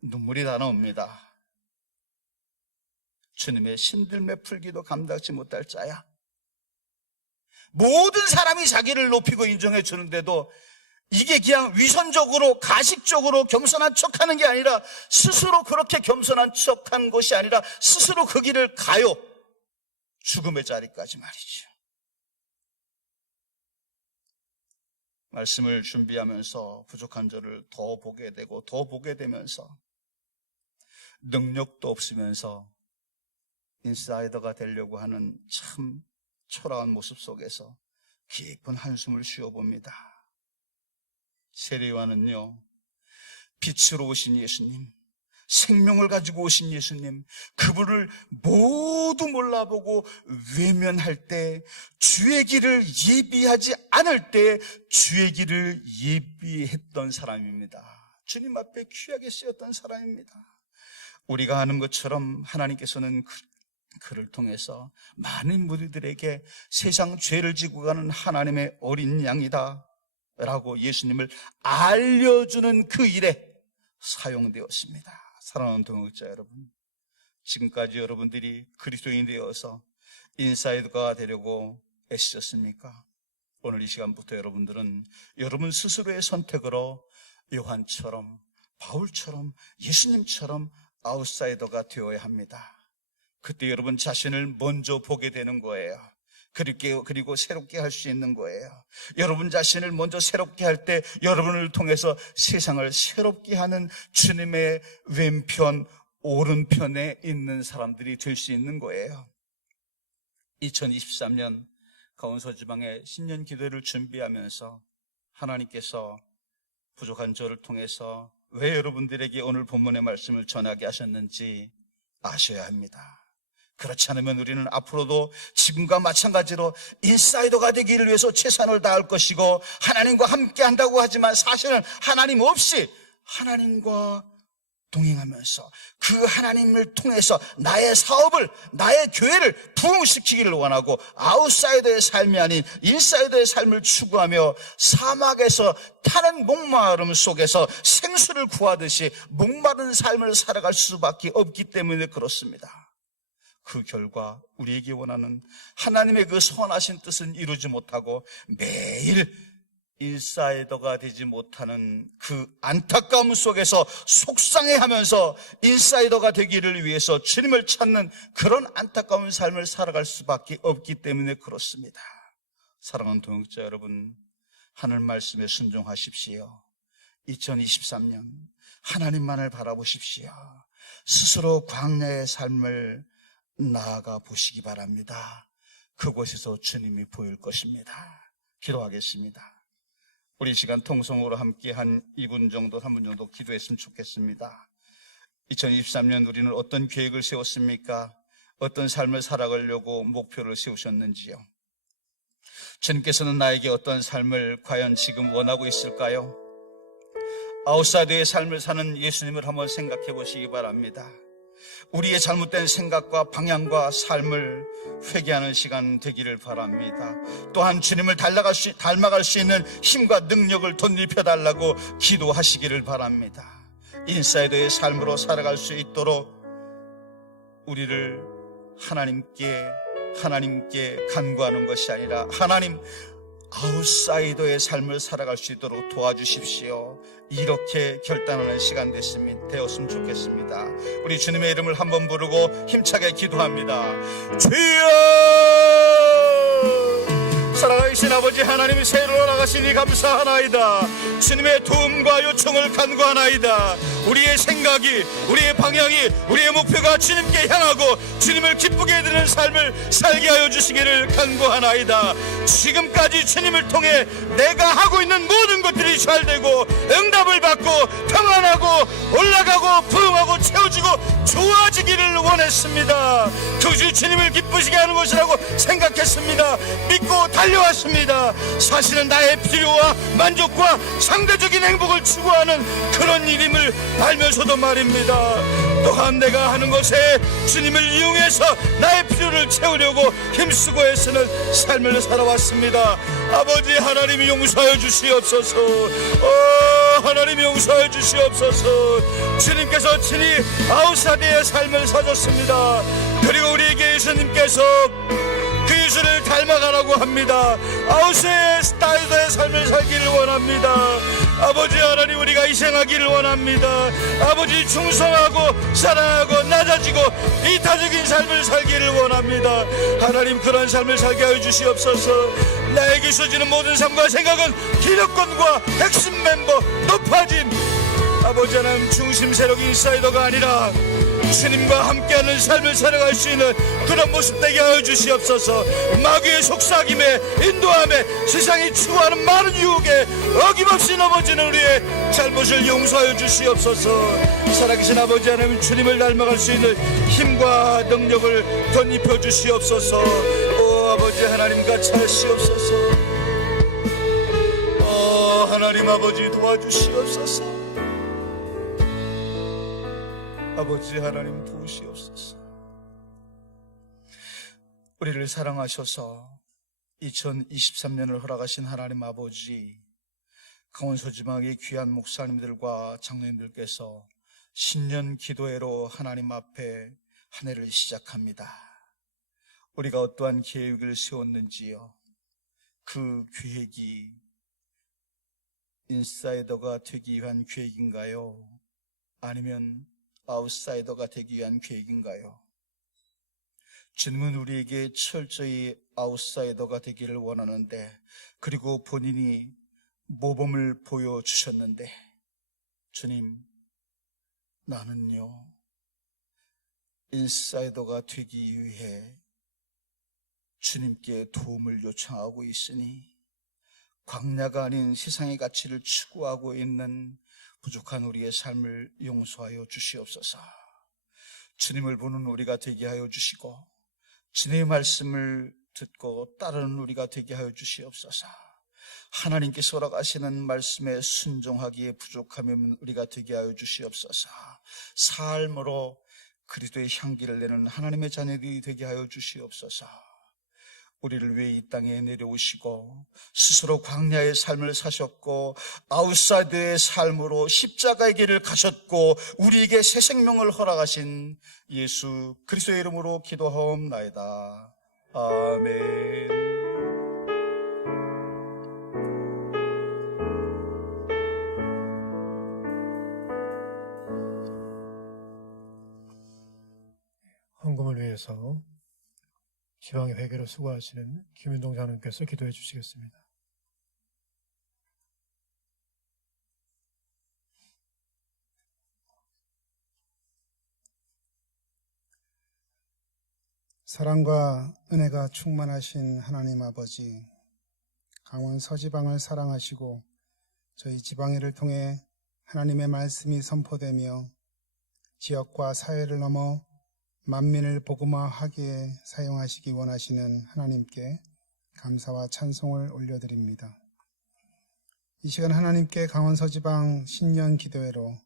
눈물이 다 나옵니다. 주님의 신들매 풀기도 감당치 못할 자야. 모든 사람이 자기를 높이고 인정해 주는데도 이게 그냥 위선적으로 가식적으로 겸손한 척하는 게 아니라 스스로 그렇게 겸손한 척한 것이 아니라 스스로 그 길을 가요. 죽음의 자리까지 말이죠. 말씀을 준비하면서 부족한 저를 더 보게 되고 더 보게 되면서 능력도 없으면서 인사이더가 되려고 하는 참 초라한 모습 속에서 깊은 한숨을 쉬어봅니다. 세례요한은요, 빛으로 오신 예수님, 생명을 가지고 오신 예수님, 그분을 모두 몰라보고 외면할 때, 주의 길을 예비하지 않을 때 주의 길을 예비했던 사람입니다. 주님 앞에 귀하게 쓰였던 사람입니다. 우리가 아는 것처럼 하나님께서는 그를 통해서 많은 무리들에게 세상 죄를 지고 가는 하나님의 어린 양이다 라고 예수님을 알려주는 그 일에 사용되었습니다. 사랑하는 동역자 여러분, 지금까지 여러분들이 그리스도인이 되어서 인사이드가 되려고 애쓰셨습니까? 오늘 이 시간부터 여러분들은 여러분 스스로의 선택으로 요한처럼, 바울처럼, 예수님처럼 아웃사이더가 되어야 합니다. 그때 여러분 자신을 먼저 보게 되는 거예요. 그리고 새롭게 할 수 있는 거예요. 여러분 자신을 먼저 새롭게 할 때 여러분을 통해서 세상을 새롭게 하는 주님의 왼편, 오른편에 있는 사람들이 될 수 있는 거예요. 2023년 강원서 지방의 신년 기도를 준비하면서 하나님께서 부족한 저를 통해서 왜 여러분들에게 오늘 본문의 말씀을 전하게 하셨는지 아셔야 합니다. 그렇지 않으면 우리는 앞으로도 지금과 마찬가지로 인사이더가 되기를 위해서 최선을 다할 것이고 하나님과 함께 한다고 하지만 사실은 하나님 없이 하나님과 동행하면서 그 하나님을 통해서 나의 사업을, 나의 교회를 부흥시키기를 원하고 아웃사이더의 삶이 아닌 인사이더의 삶을 추구하며 사막에서 타는 목마름 속에서 생수를 구하듯이 목마른 삶을 살아갈 수밖에 없기 때문에 그렇습니다. 그 결과 우리에게 원하는 하나님의 그 선하신 뜻은 이루지 못하고 매일 인사이더가 되지 못하는 그 안타까움 속에서 속상해하면서 인사이더가 되기를 위해서 주님을 찾는 그런 안타까운 삶을 살아갈 수밖에 없기 때문에 그렇습니다. 사랑하는 동역자 여러분, 하늘 말씀에 순종하십시오. 2023년 하나님만을 바라보십시오. 스스로 광야의 삶을 나아가 보시기 바랍니다. 그곳에서 주님이 보일 것입니다. 기도하겠습니다. 우리 시간 통성으로 함께 한 2분 정도, 3분 정도 기도했으면 좋겠습니다. 2023년 우리는 어떤 계획을 세웠습니까? 어떤 삶을 살아가려고 목표를 세우셨는지요? 주님께서는 나에게 어떤 삶을 과연 지금 원하고 있을까요? 아웃사이더의 삶을 사는 예수님을 한번 생각해 보시기 바랍니다. 우리의 잘못된 생각과 방향과 삶을 회개하는 시간 되기를 바랍니다. 또한 주님을 닮아갈 수 있는 힘과 능력을 덧입혀달라고 기도하시기를 바랍니다. 인사이더의 삶으로 살아갈 수 있도록 우리를 하나님께 간구하는 것이 아니라 하나님 아웃사이더의 삶을 살아갈 수 있도록 도와주십시오. 이렇게 결단하는 시간 되었으면 좋겠습니다. 우리 주님의 이름을 한번 부르고 힘차게 기도합니다. 주여! 살아계신 아버지 하나님, 새로 나가시니 감사하나이다. 주님의 도움과 요청을 간구하나이다. 우리의 생각이, 우리의 방향이, 우리의 목표가 주님께 향하고 주님을 기쁘게 해드리는 삶을 살게 하여 주시기를 간구하나이다. 지금까지 주님을 통해 내가 하고 있는 모든 것들이 잘되고 응답을 받고 평안하고 올라가고 부흥하고 채워지고 좋아지기를 원했습니다. 그것이 주님을 기쁘시게 하는 것이라고 생각했습니다. 믿고 달려왔습니다. 사실은 나의 필요와 만족과 상대적인 행복을 추구하는 그런 일임을 알면서도 말입니다. 또한 내가 하는 것에 주님을 이용해서 나의 필요를 채우려고 힘쓰고 애쓰는 삶을 살아왔습니다. 아버지 하나님이 용서하여 주시옵소서. 하나님이 용서하여 주시옵소서. 주님께서 친히 아웃사이더의 삶을 사줬습니다. 그리고 우리에게 예수님께서 그 예수를 닮아가라고 합니다. 아웃사이더의 삶을 살기를 원합니다. 아버지 하나님, 우리가 희생하기를 원합니다. 아버지, 충성하고 사랑하고 낮아지고 이타적인 삶을 살기를 원합니다. 하나님, 그런 삶을 살게 하여 주시옵소서. 나에게 주어지는 모든 삶과 생각은 기득권과 핵심 멤버 높아진 아버지 하나님 중심 세력 인사이더가 아니라 주님과 함께하는 삶을 살아갈 수 있는 그런 모습 되게 하여 주시옵소서. 마귀의 속삭임에 인도함에 세상이 추구하는 많은 유혹에 어김없이 넘어지는 우리의 잘못을 용서하여 주시옵소서. 살아계신 아버지 하나님, 주님을 닮아갈 수 있는 힘과 능력을 덧입혀 주시옵소서. 오 아버지 하나님, 같이 하시옵소서. 하나님 아버지, 도와주시옵소서. 아버지 하나님, 도우시옵소서. 우리를 사랑하셔서 2023년을 허락하신 하나님 아버지, 강원서 지방의 귀한 목사님들과 장로님들께서 신년 기도회로 하나님 앞에 한 해를 시작합니다. 우리가 어떠한 계획을 세웠는지요, 그 계획이 인사이더가 되기 위한 계획인가요? 아니면 아웃사이더가 되기 위한 계획인가요? 주님은 우리에게 철저히 아웃사이더가 되기를 원하는데, 그리고 본인이 모범을 보여주셨는데, 주님, 나는요 인사이더가 되기 위해 주님께 도움을 요청하고 있으니 광야가 아닌 세상의 가치를 추구하고 있는 부족한 우리의 삶을 용서하여 주시옵소서. 주님을 보는 우리가 되게 하여 주시고 주님의 말씀을 듣고 따르는 우리가 되게 하여 주시옵소서. 하나님께서 허락하시는 말씀에 순종하기에 부족하면 우리가 되게 하여 주시옵소서. 삶으로 그리스도의 향기를 내는 하나님의 자녀들이 되게 하여 주시옵소서. 우리를 위해 이 땅에 내려오시고 스스로 광야의 삶을 사셨고 아웃사이드의 삶으로 십자가의 길을 가셨고 우리에게 새 생명을 허락하신 예수 그리스도의 이름으로 기도하옵나이다. 아멘. 헌금을 위해서 지방의 회계로 수고하시는 김윤동 장로님께서 기도해 주시겠습니다. 사랑과 은혜가 충만하신 하나님 아버지, 강원 서지방을 사랑하시고 저희 지방회를 통해 하나님의 말씀이 선포되며 지역과 사회를 넘어 만민을 복음화하기에 사용하시기 원하시는 하나님께 감사와 찬송을 올려드립니다. 이 시간 하나님께 강원 서지방 신년 기도회로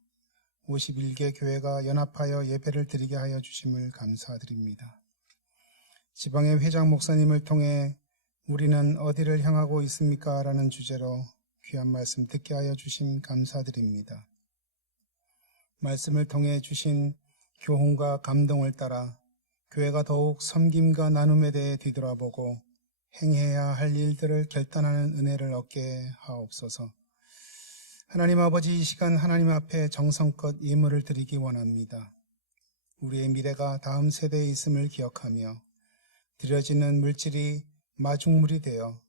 51개 교회가 연합하여 예배를 드리게 하여 주심을 감사드립니다. 지방의 회장 목사님을 통해 우리는 어디를 향하고 있습니까? 라는 주제로 귀한 말씀 듣게 하여 주심 감사드립니다. 말씀을 통해 주신 교훈과 감동을 따라 교회가 더욱 섬김과 나눔에 대해 뒤돌아보고 행해야 할 일들을 결단하는 은혜를 얻게 하옵소서. 하나님 아버지, 이 시간 하나님 앞에 정성껏 예물을 드리기 원합니다. 우리의 미래가 다음 세대에 있음을 기억하며 드려지는 물질이 마중물이 되어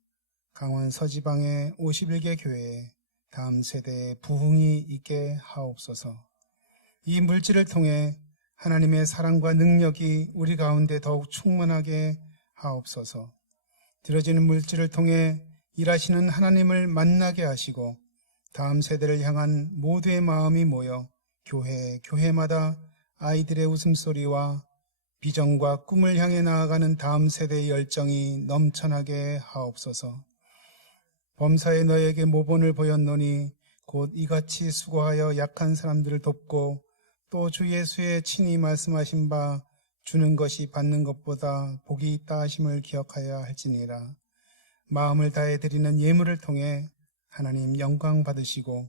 강원 서지방의 51개 교회에 다음 세대에 부흥이 있게 하옵소서. 이 물질을 통해 하나님의 사랑과 능력이 우리 가운데 더욱 충만하게 하옵소서. 드려지는 물질을 통해 일하시는 하나님을 만나게 하시고 다음 세대를 향한 모두의 마음이 모여 교회마다 아이들의 웃음소리와 비전과 꿈을 향해 나아가는 다음 세대의 열정이 넘쳐나게 하옵소서. 범사에 너에게 모본을 보였노니 곧 이같이 수고하여 약한 사람들을 돕고 또 주 예수의 친히 말씀하신 바 주는 것이 받는 것보다 복이 있다 하심을 기억하여야 할지니라. 마음을 다해 드리는 예물을 통해 하나님 영광 받으시고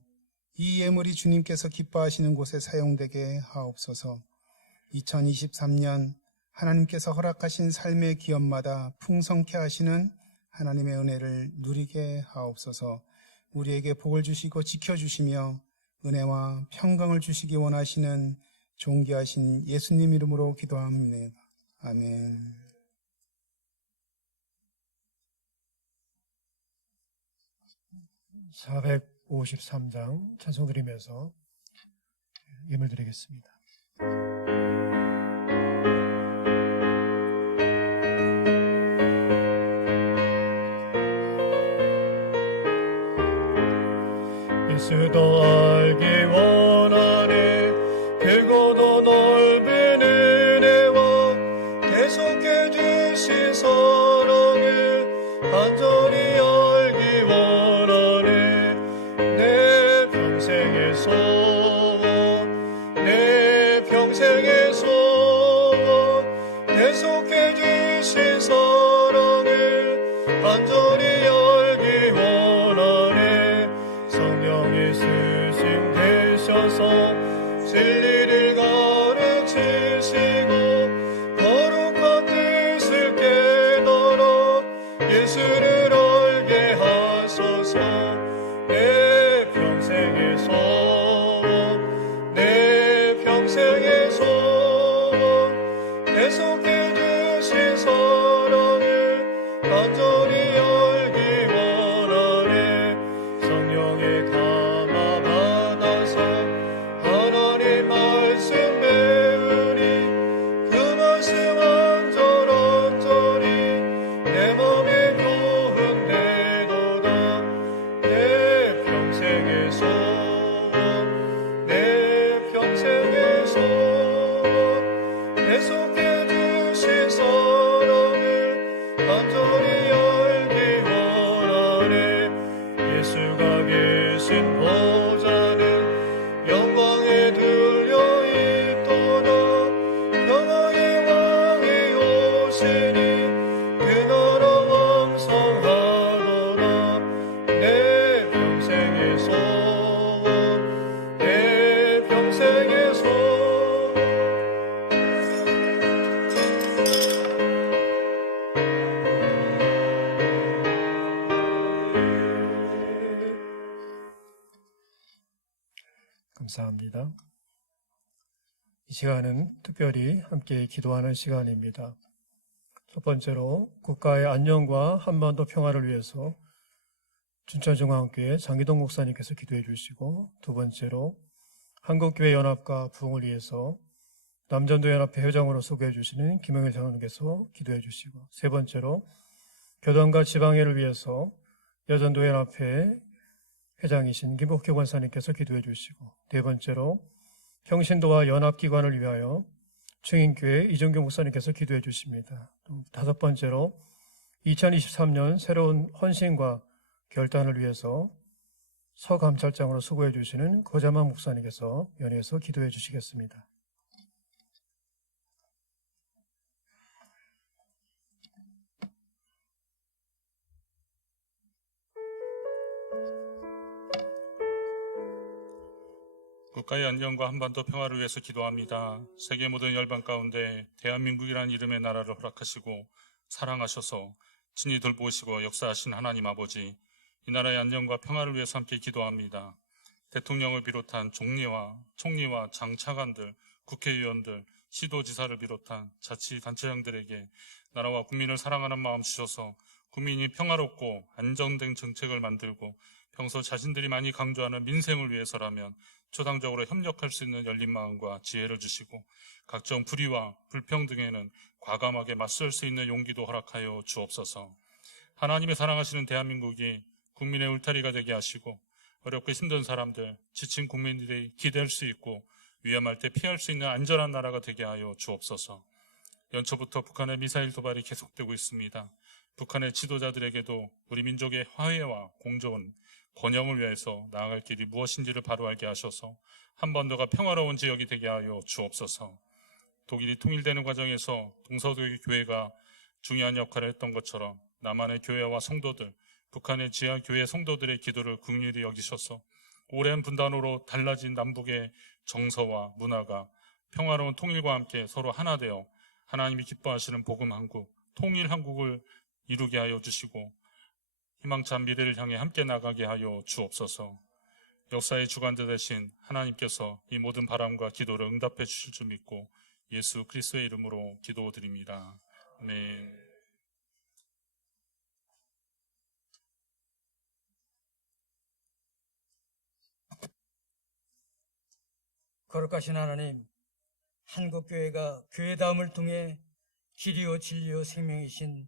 이 예물이 주님께서 기뻐하시는 곳에 사용되게 하옵소서. 2023년 하나님께서 허락하신 삶의 기업마다 풍성케 하시는 하나님의 은혜를 누리게 하옵소서. 우리에게 복을 주시고 지켜주시며 은혜와 평강을 주시기 원하시는 존귀하신 예수님 이름으로 기도합니다. 아멘. 453장 찬송 드리면서 예물 드리겠습니다. 예수 더 알기 원하네. 길고 더 넓은 은혜와 계속해 주신 사랑을 간절히 알기 원하네. 내 평생의 소원, 내 평생의 소원, 계속해 주신 사랑을 간절히 알기 원하네. 성령의 스승 되셔서 진리를 가르치시고 거룩한 뜻을 깨달아 예수를 알게 하소서. 내 평생의 소원, 내 평생의 소원, 계속해 주신 사랑을 간절히 알기 원하네. 성령의 감화 받아서 하나님 말씀 배우니 그 말씀 완전히 내 맘에 교훈되도다. 내 평생의 소원, 내 평생의 소원, 계속해 주신 사랑을 간절히 알기 원하네. 예수가 계신 보좌는 영광에 들려 있도다. 평화의 왕이 오시니 그 나라 왕성하도다. 내 평생의 소원, 내 평생의 소원. 감사합니다. 이 시간은 특별히 함께 기도하는 시간입니다. 첫 번째로 국가의 안녕과 한반도 평화를 위해서 춘천중앙교회 장기동 목사님께서 기도해 주시고, 두 번째로 한국교회 연합과 부흥을 위해서 남전도 연합회 회장으로 소개해 주시는 김영일 장로님께서 기도해 주시고, 세 번째로 교단과 지방회를 위해서 여전도 연합회 회장이신 김복효 권사님께서 기도해 주시고, 네 번째로 평신도와 연합기관을 위하여 충인교회 이종규 목사님께서 기도해 주십니다. 또 다섯 번째로 2023년 새로운 헌신과 결단을 위해서 서감찰장으로 수고해 주시는 거자만 목사님께서 연이어서 기도해 주시겠습니다. 국가의 안녕과 한반도 평화를 위해서 기도합니다. 세계 모든 열방 가운데 대한민국이라는 이름의 나라를 허락하시고 사랑하셔서 친히 돌보시고 역사하신 하나님 아버지, 이 나라의 안녕과 평화를 위해서 함께 기도합니다. 대통령을 비롯한 총리와 장차관들, 국회의원들, 시도지사를 비롯한 자치단체장들에게 나라와 국민을 사랑하는 마음 주셔서 국민이 평화롭고 안정된 정책을 만들고 평소 자신들이 많이 강조하는 민생을 위해서라면 초당적으로 협력할 수 있는 열린 마음과 지혜를 주시고 각종 불의와 불평등에는 과감하게 맞설 수 있는 용기도 허락하여 주옵소서. 하나님의 사랑하시는 대한민국이 국민의 울타리가 되게 하시고 어렵고 힘든 사람들, 지친 국민들이 기댈 수 있고 위험할 때 피할 수 있는 안전한 나라가 되게 하여 주옵소서. 연초부터 북한의 미사일 도발이 계속되고 있습니다. 북한의 지도자들에게도 우리 민족의 화해와 공존, 번영을 위해서 나아갈 길이 무엇인지를 바로 알게 하셔서 한반도가 평화로운 지역이 되게 하여 주옵소서. 독일이 통일되는 과정에서 동서독일 교회가 중요한 역할을 했던 것처럼 남한의 교회와 성도들, 북한의 지하 교회 성도들의 기도를 긍휼히 여기셔서 오랜 분단으로 달라진 남북의 정서와 문화가 평화로운 통일과 함께 서로 하나 되어 하나님이 기뻐하시는 복음 한국, 통일 한국을 이루게 하여 주시고 희망찬 미래를 향해 함께 나가게 하여 주옵소서. 역사의 주관자 되신 하나님께서 이 모든 바람과 기도를 응답해 주실 줄 믿고 예수 그리스도의 이름으로 기도드립니다. 아멘. 거룩하신 하나님, 한국교회가 교회다움을 통해 길이요 진리요 생명이신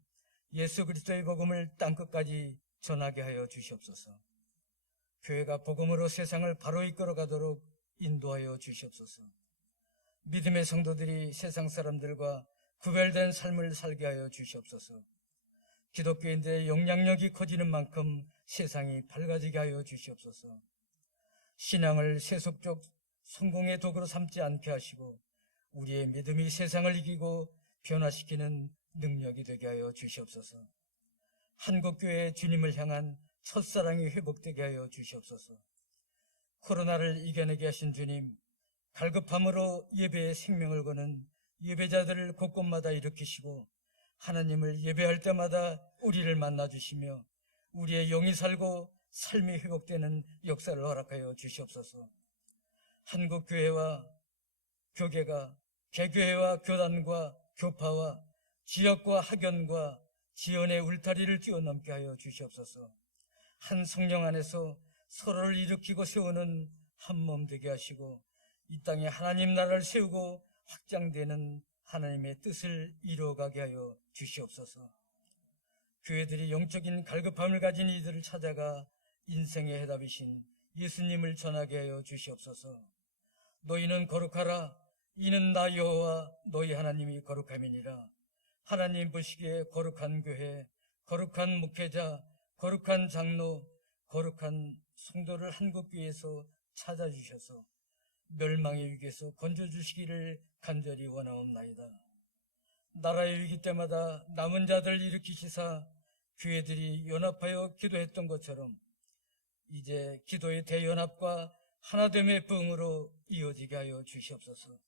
예수 그리스도의 복음을 땅끝까지 전하게 하여 주시옵소서. 교회가 복음으로 세상을 바로 이끌어가도록 인도하여 주시옵소서. 믿음의 성도들이 세상 사람들과 구별된 삶을 살게 하여 주시옵소서. 기독교인들의 영향력이 커지는 만큼 세상이 밝아지게 하여 주시옵소서. 신앙을 세속적 성공의 도구로 삼지 않게 하시고 우리의 믿음이 세상을 이기고 변화시키는 능력이 되게 하여 주시옵소서. 한국교회의 주님을 향한 첫사랑이 회복되게 하여 주시옵소서. 코로나를 이겨내게 하신 주님, 갈급함으로 예배에 생명을 거는 예배자들을 곳곳마다 일으키시고 하나님을 예배할 때마다 우리를 만나주시며 우리의 영이 살고 삶이 회복되는 역사를 허락하여 주시옵소서. 한국교회와 교계가 개교회와 교단과 교파와 지역과 학연과 지연의 울타리를 뛰어넘게 하여 주시옵소서. 한 성령 안에서 서로를 일으키고 세우는 한 몸 되게 하시고 이 땅에 하나님 나라를 세우고 확장되는 하나님의 뜻을 이루어가게 하여 주시옵소서. 교회들이 영적인 갈급함을 가진 이들을 찾아가 인생의 해답이신 예수님을 전하게 하여 주시옵소서. 너희는 거룩하라. 이는 나 여호와 너희 하나님이 거룩함이니라. 하나님 보시기에 거룩한 교회, 거룩한 목회자, 거룩한 장로, 거룩한 성도를 한국교회에서 찾아주셔서 멸망의 위기에서 건져주시기를 간절히 원하옵나이다. 나라의 위기 때마다 남은 자들을 일으키시사 교회들이 연합하여 기도했던 것처럼 이제 기도의 대연합과 하나됨의 부흥으로 이어지게 하여 주시옵소서.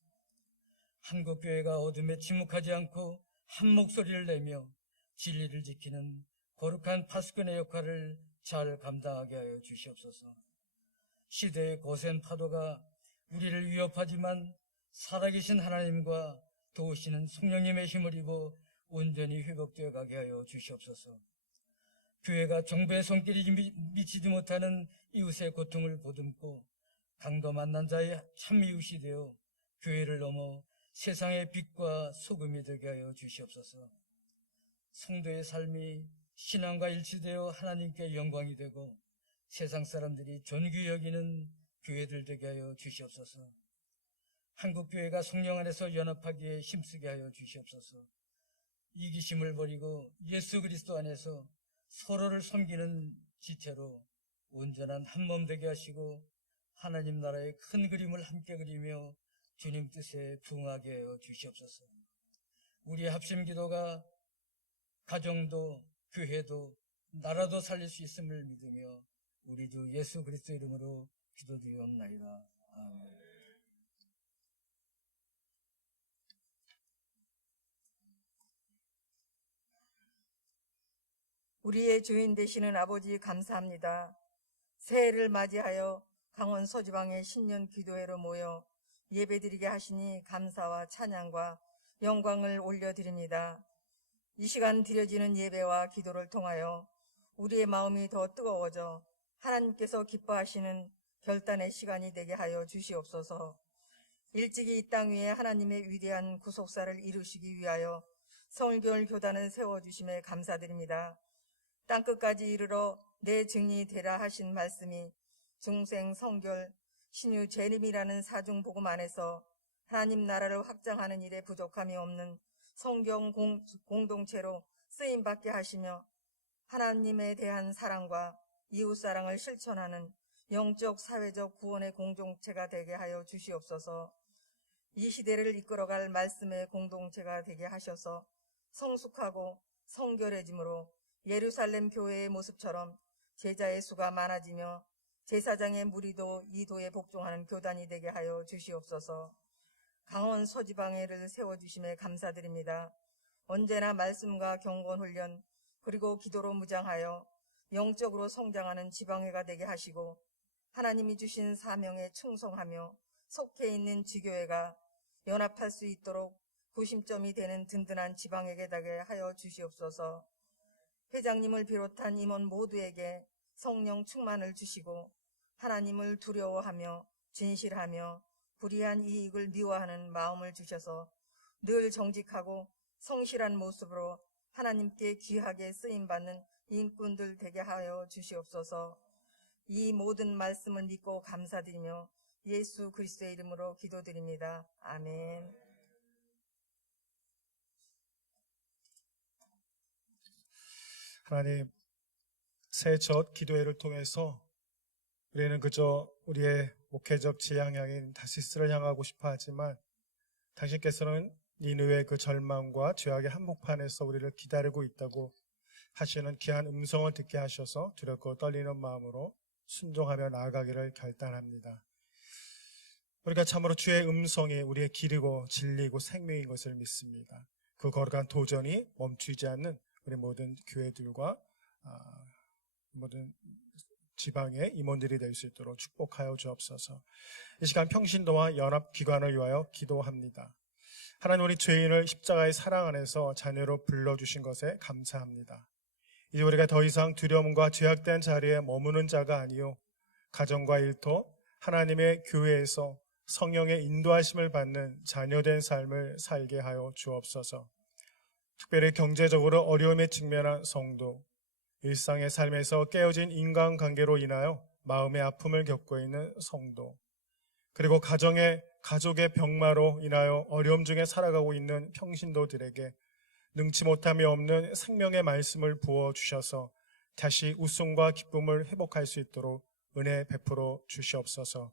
한국교회가 어둠에 침묵하지 않고 한 목소리를 내며 진리를 지키는 거룩한 파수꾼의 역할을 잘 감당하게 하여 주시옵소서. 시대의 거센 파도가 우리를 위협하지만 살아계신 하나님과 도우시는 성령님의 힘을 입어 온전히 회복되어 가게 하여 주시옵소서. 교회가 정부의 손길이 미치지 못하는 이웃의 고통을 보듬고 강도 만난 자의 참 이웃이 되어 교회를 넘어 세상의 빛과 소금이 되게 하여 주시옵소서. 성도의 삶이 신앙과 일치되어 하나님께 영광이 되고 세상 사람들이 존귀 여기는 교회들 되게 하여 주시옵소서. 한국교회가 성령 안에서 연합하기에 힘쓰게 하여 주시옵소서. 이기심을 버리고 예수 그리스도 안에서 서로를 섬기는 지체로 온전한 한 몸 되게 하시고 하나님 나라의 큰 그림을 함께 그리며 주님 뜻에 부응하게 하여 주시옵소서. 우리의 합심 기도가 가정도 교회도 나라도 살릴 수 있음을 믿으며 우리 주 예수 그리스도 이름으로 기도드리옵나이다. 우리의 주인 되시는 아버지 감사합니다. 새해를 맞이하여 강원 서지방의 신년 기도회로 모여 예배드리게 하시니 감사와 찬양과 영광을 올려드립니다. 이 시간 드려지는 예배와 기도를 통하여 우리의 마음이 더 뜨거워져 하나님께서 기뻐하시는 결단의 시간이 되게 하여 주시옵소서. 일찍이 이 땅 위에 하나님의 위대한 구속사를 이루시기 위하여 서울교회 교단을 세워주심에 감사드립니다. 땅끝까지 이르러 내 증인이 되라 하신 말씀이 중생, 성결, 신유, 재림이라는 사중복음 안에서 하나님 나라를 확장하는 일에 부족함이 없는 성경 공동체로 쓰임받게 하시며 하나님에 대한 사랑과 이웃사랑을 실천하는 영적, 사회적 구원의 공동체가 되게 하여 주시옵소서. 이 시대를 이끌어갈 말씀의 공동체가 되게 하셔서 성숙하고 성결해짐으로 예루살렘 교회의 모습처럼 제자의 수가 많아지며 제사장의 무리도 이도에 복종하는 교단이 되게 하여 주시옵소서. 강원 서지방회를 세워주심에 감사드립니다. 언제나 말씀과 경건훈련 그리고 기도로 무장하여 영적으로 성장하는 지방회가 되게 하시고 하나님이 주신 사명에 충성하며 속해 있는 지교회가 연합할 수 있도록 구심점이 되는 든든한 지방회가 되게 하여 주시옵소서. 회장님을 비롯한 임원 모두에게 성령 충만을 주시고 하나님을 두려워하며 진실하며 불의한 이익을 미워하는 마음을 주셔서 늘 정직하고 성실한 모습으로 하나님께 귀하게 쓰임받는 인꾼들 되게 하여 주시옵소서. 이 모든 말씀을 믿고 감사드리며 예수 그리스도의 이름으로 기도드립니다. 아멘. 하나님, 새해 첫 기도회를 통해서 우리는 그저 우리의 목회적 지향향인 다시스를 향하고 싶어 하지만 당신께서는 니느웨의 그 절망과 죄악의 한복판에서 우리를 기다리고 있다고 하시는 귀한 음성을 듣게 하셔서 두렵고 떨리는 마음으로 순종하며 나아가기를 결단합니다. 우리가 참으로 주의 음성이 우리의 길이고 진리고 생명인 것을 믿습니다. 그 거룩한 도전이 멈추지 않는 우리 모든 교회들과 모든 지방의 임원들이 될 수 있도록 축복하여 주옵소서. 이 시간 평신도와 연합기관을 위하여 기도합니다. 하나님, 우리 죄인을 십자가의 사랑 안에서 자녀로 불러주신 것에 감사합니다. 이제 우리가 더 이상 두려움과 죄악된 자리에 머무는 자가 아니요 가정과 일터, 하나님의 교회에서 성령의 인도하심을 받는 자녀된 삶을 살게 하여 주옵소서. 특별히 경제적으로 어려움에 직면한 성도, 일상의 삶에서 깨어진 인간관계로 인하여 마음의 아픔을 겪고 있는 성도, 그리고 가족의 병마로 인하여 어려움 중에 살아가고 있는 평신도들에게 능치 못함이 없는 생명의 말씀을 부어주셔서 다시 웃음과 기쁨을 회복할 수 있도록 은혜 베풀어 주시옵소서.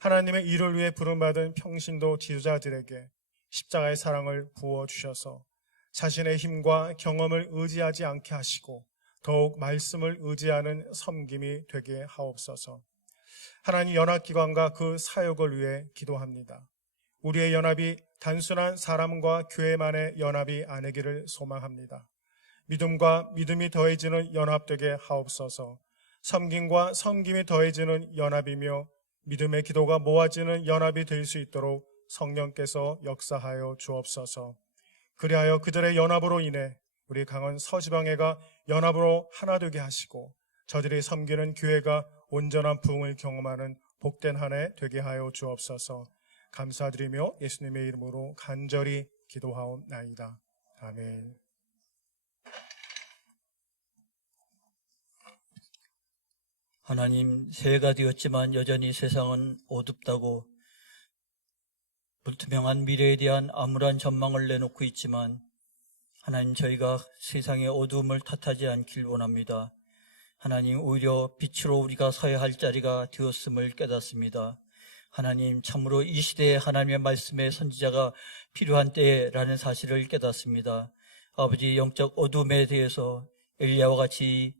하나님의 일을 위해 부름받은 평신도 지도자들에게 십자가의 사랑을 부어주셔서 자신의 힘과 경험을 의지하지 않게 하시고 더욱 말씀을 의지하는 섬김이 되게 하옵소서. 하나님, 연합기관과 그 사역을 위해 기도합니다. 우리의 연합이 단순한 사람과 교회만의 연합이 아니기를 소망합니다. 믿음과 믿음이 더해지는 연합되게 하옵소서. 섬김과 섬김이 더해지는 연합이며 믿음의 기도가 모아지는 연합이 될 수 있도록 성령께서 역사하여 주옵소서. 그리하여 그들의 연합으로 인해 우리 강원 서지방회가 연합으로 하나 되게 하시고 저들이 섬기는 교회가 온전한 부흥을 경험하는 복된 한 해 되게 하여 주옵소서. 감사드리며 예수님의 이름으로 간절히 기도하옵나이다. 아멘. 하나님, 새해가 되었지만 여전히 세상은 어둡다고 불투명한 미래에 대한 암울한 전망을 내놓고 있지만 하나님, 저희가 세상의 어두움을 탓하지 않길 원합니다. 하나님, 오히려 빛으로 우리가 서야 할 자리가 되었음을 깨닫습니다. 하나님, 참으로 이 시대에 하나님의 말씀의 선지자가 필요한 때라는 사실을 깨닫습니다. 아버지, 영적 어둠에 대해서 엘리야와 같이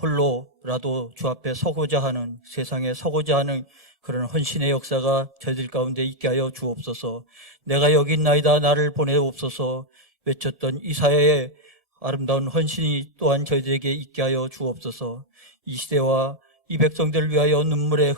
홀로라도 주 앞에 서고자 하는, 세상에 서고자 하는 그런 헌신의 역사가 저희들 가운데 있게 하여 주옵소서. 내가 여기 있나이다 나를 보내옵소서 외쳤던 이 사회의 아름다운 헌신이 또한 저희들에게 있게 하여 주옵소서. 이 시대와 이 백성들을 위하여 눈물에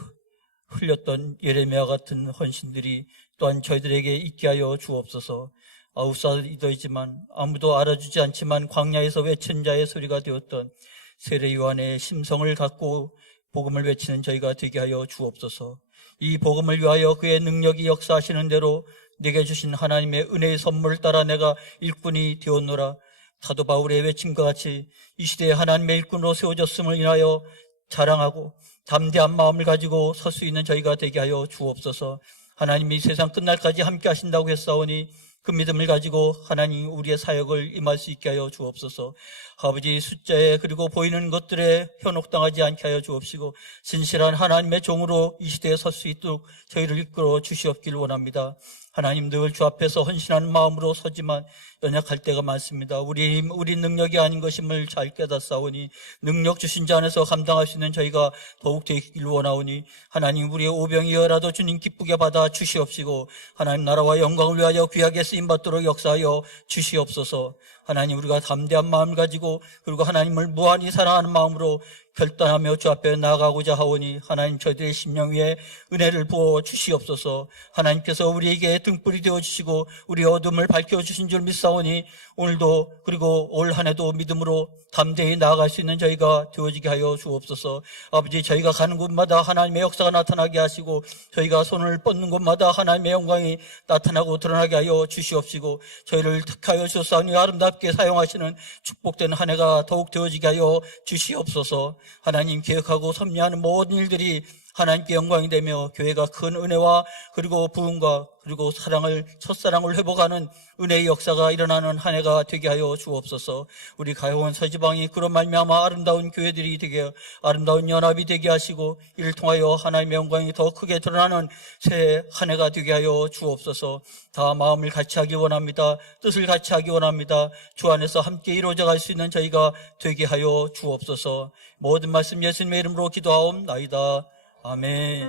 흘렸던 예레미야 같은 헌신들이 또한 저희들에게 있게 하여 주옵소서. 아웃사이더이지만 아무도 알아주지 않지만 광야에서 외친 자의 소리가 되었던 세례 요한의 심성을 갖고 복음을 외치는 저희가 되게 하여 주옵소서. 이 복음을 위하여 그의 능력이 역사하시는 대로 내게 주신 하나님의 은혜의 선물을 따라 내가 일꾼이 되었노라. 사도 바울의 외침과 같이 이 시대에 하나님의 일꾼으로 세워졌음을 인하여 자랑하고 담대한 마음을 가지고 설 수 있는 저희가 되게 하여 주옵소서. 하나님이 세상 끝날까지 함께 하신다고 했사오니 그 믿음을 가지고 하나님 우리의 사역을 임할 수 있게 하여 주옵소서. 아버지, 숫자에 그리고 보이는 것들에 현혹당하지 않게 하여 주옵시고 진실한 하나님의 종으로 이 시대에 설 수 있도록 저희를 이끌어 주시옵길 원합니다. 하나님, 늘 주 앞에서 헌신하는 마음으로 서지만 연약할 때가 많습니다. 우리 능력이 아닌 것임을 잘 깨닫사오니 능력 주신 자 안에서 감당할 수 있는 저희가 더욱 되길 원하오니 하나님, 우리의 오병이어라도 주님 기쁘게 받아 주시옵시고 하나님 나라와 영광을 위하여 귀하게 쓰임받도록 역사하여 주시옵소서. 하나님, 우리가 담대한 마음을 가지고 그리고 하나님을 무한히 사랑하는 마음으로 결단하며 주 앞에 나아가고자 하오니 하나님, 저희들의 심령 위에 은혜를 부어 주시옵소서. 하나님께서 우리에게 등불이 되어주시고 우리의 어둠을 밝혀주신 줄 믿사오니 오늘도 그리고 올 한 해도 믿음으로 담대히 나아갈 수 있는 저희가 되어지게 하여 주옵소서. 아버지, 저희가 가는 곳마다 하나님의 역사가 나타나게 하시고 저희가 손을 뻗는 곳마다 하나님의 영광이 나타나고 드러나게 하여 주시옵시고 저희를 택하여 주사오니 아름답게 사용하시는 축복된 한 해가 더욱 되어지게 하여 주시옵소서. 하나님, 계획하고 섭리하는 모든 일들이 하나님께 영광이 되며 교회가 큰 은혜와 그리고 부흥과 그리고 첫사랑을 회복하는 은혜의 역사가 일어나는 한 해가 되게 하여 주옵소서. 우리 가요원 서지방이 그런 말미암아 아름다운 교회들이 되게, 아름다운 연합이 되게 하시고 이를 통하여 하나님의 영광이 더 크게 드러나는 새해 한 해가 되게 하여 주옵소서. 다 마음을 같이 하기 원합니다. 뜻을 같이 하기 원합니다. 주 안에서 함께 이루어져 갈 수 있는 저희가 되게 하여 주옵소서. 모든 말씀 예수님의 이름으로 기도하옵나이다. 아멘.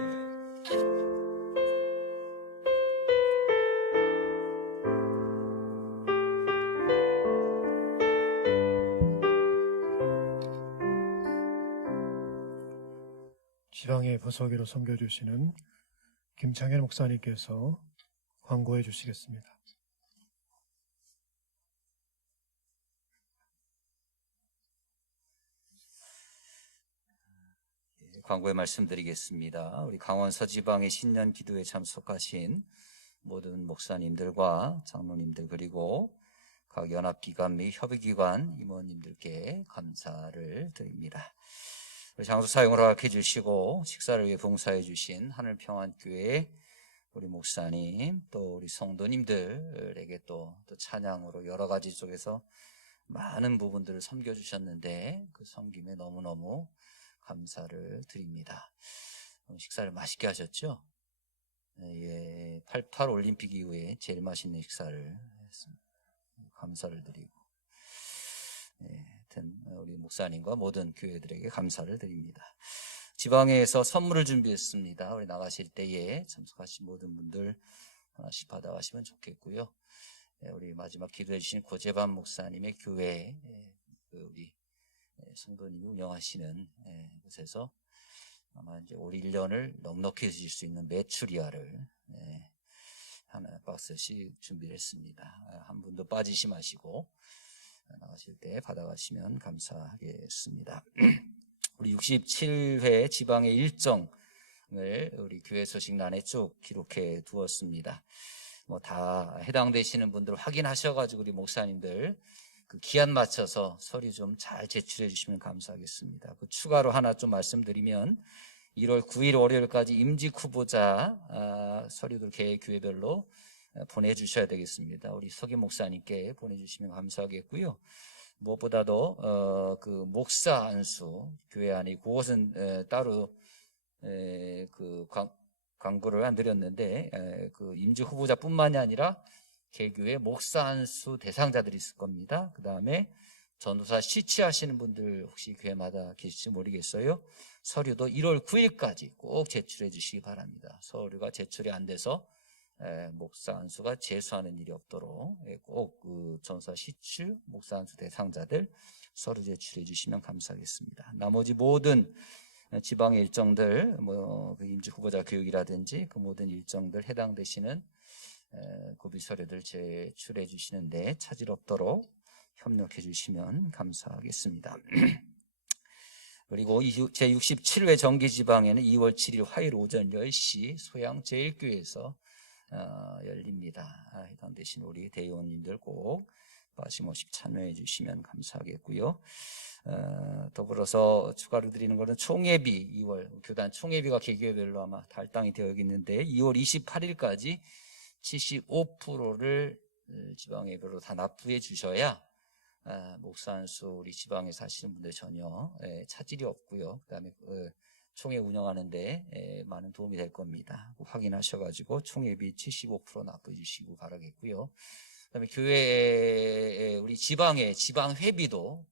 지방의 부서기로 섬겨주시는 김창현 목사님께서 광고해 주시겠습니다. 광고에 말씀드리겠습니다. 우리 강원 서지방의 신년 기도에 참석하신 모든 목사님들과 장로님들 그리고 각 연합기관 및 협의기관 임원님들께 감사를 드립니다. 우리 장소 사용을 허락해 주시고 식사를 위해 봉사해 주신 하늘평안교회 우리 목사님 또 우리 성도님들에게 또 찬양으로 여러 가지 쪽에서 많은 부분들을 섬겨주셨는데 그 섬김에 너무너무 감사를 드립니다. 식사를 맛있게 하셨죠? 예, 88 올림픽 이후에 제일 맛있는 식사를 했습니다. 감사를 드리고, 예, 우리 목사님과 모든 교회들에게 감사를 드립니다. 지방에서 선물을 준비했습니다. 우리 나가실 때에 참석하신 모든 분들 하나씩 받아가시면 좋겠고요. 예, 우리 마지막 기도해 주신 고재반 목사님의 교회, 우리 성도님이 운영하시는 곳에서 아마 이제 올 1년을 넉넉히 해주실 수 있는 메추리알을 하나 박스씩 준비를 했습니다. 한 분도 빠지시 마시고 나가실 때 받아가시면 감사하겠습니다. 우리 67회 지방의 일정을 우리 교회 소식란에 쭉 기록해 두었습니다. 뭐 다 해당되시는 분들 확인하셔가지고 우리 목사님들 그 기한 맞춰서 서류 좀 잘 제출해 주시면 감사하겠습니다. 그 추가로 하나 좀 말씀드리면 1월 9일 월요일까지 임직 후보자 서류들 개 교회별로 보내주셔야 되겠습니다. 우리 서기 목사님께 보내주시면 감사하겠고요. 무엇보다도 그 목사 안수 교회 안에 그것은 따로 그 광고를 안 드렸는데 그 임직 후보자뿐만이 아니라 개교의 목사 안수 대상자들이 있을 겁니다. 그 다음에 전도사 시취하시는 분들 혹시 교회마다 계실지 모르겠어요. 서류도 1월 9일까지 꼭 제출해 주시기 바랍니다. 서류가 제출이 안 돼서 목사 안수가 재수하는 일이 없도록 꼭 그 전도사 시취, 목사 안수 대상자들 서류 제출해 주시면 감사하겠습니다. 나머지 모든 지방의 일정들, 그 임직 후보자 교육이라든지 그 모든 일정들 해당되시는 고비 서류들 제출해 주시는데 차질 없도록 협력해 주시면 감사하겠습니다. 그리고 제67회 정기지방에는 2월 7일 화요일 오전 10시 소양 제1교회에서 열립니다. 해당되신 우리 대의원님들 꼭 빠짐없이 참여해 주시면 감사하겠고요. 더불어서 추가로 드리는 것은 총예비 2월 교단 총예비가 개교별로 아마 할당이 되어 있는데 2월 28일까지 75%를 지방예배로 다 납부해 주셔야 목사 안수 우리 지방에 사시는 분들 전혀 차질이 없고요. 그다음에 총회 운영하는데 많은 도움이 될 겁니다. 확인하셔가지고 총예비 75% 납부해 주시고 바라겠고요. 그다음에 교회 우리 지방의 지방 회비도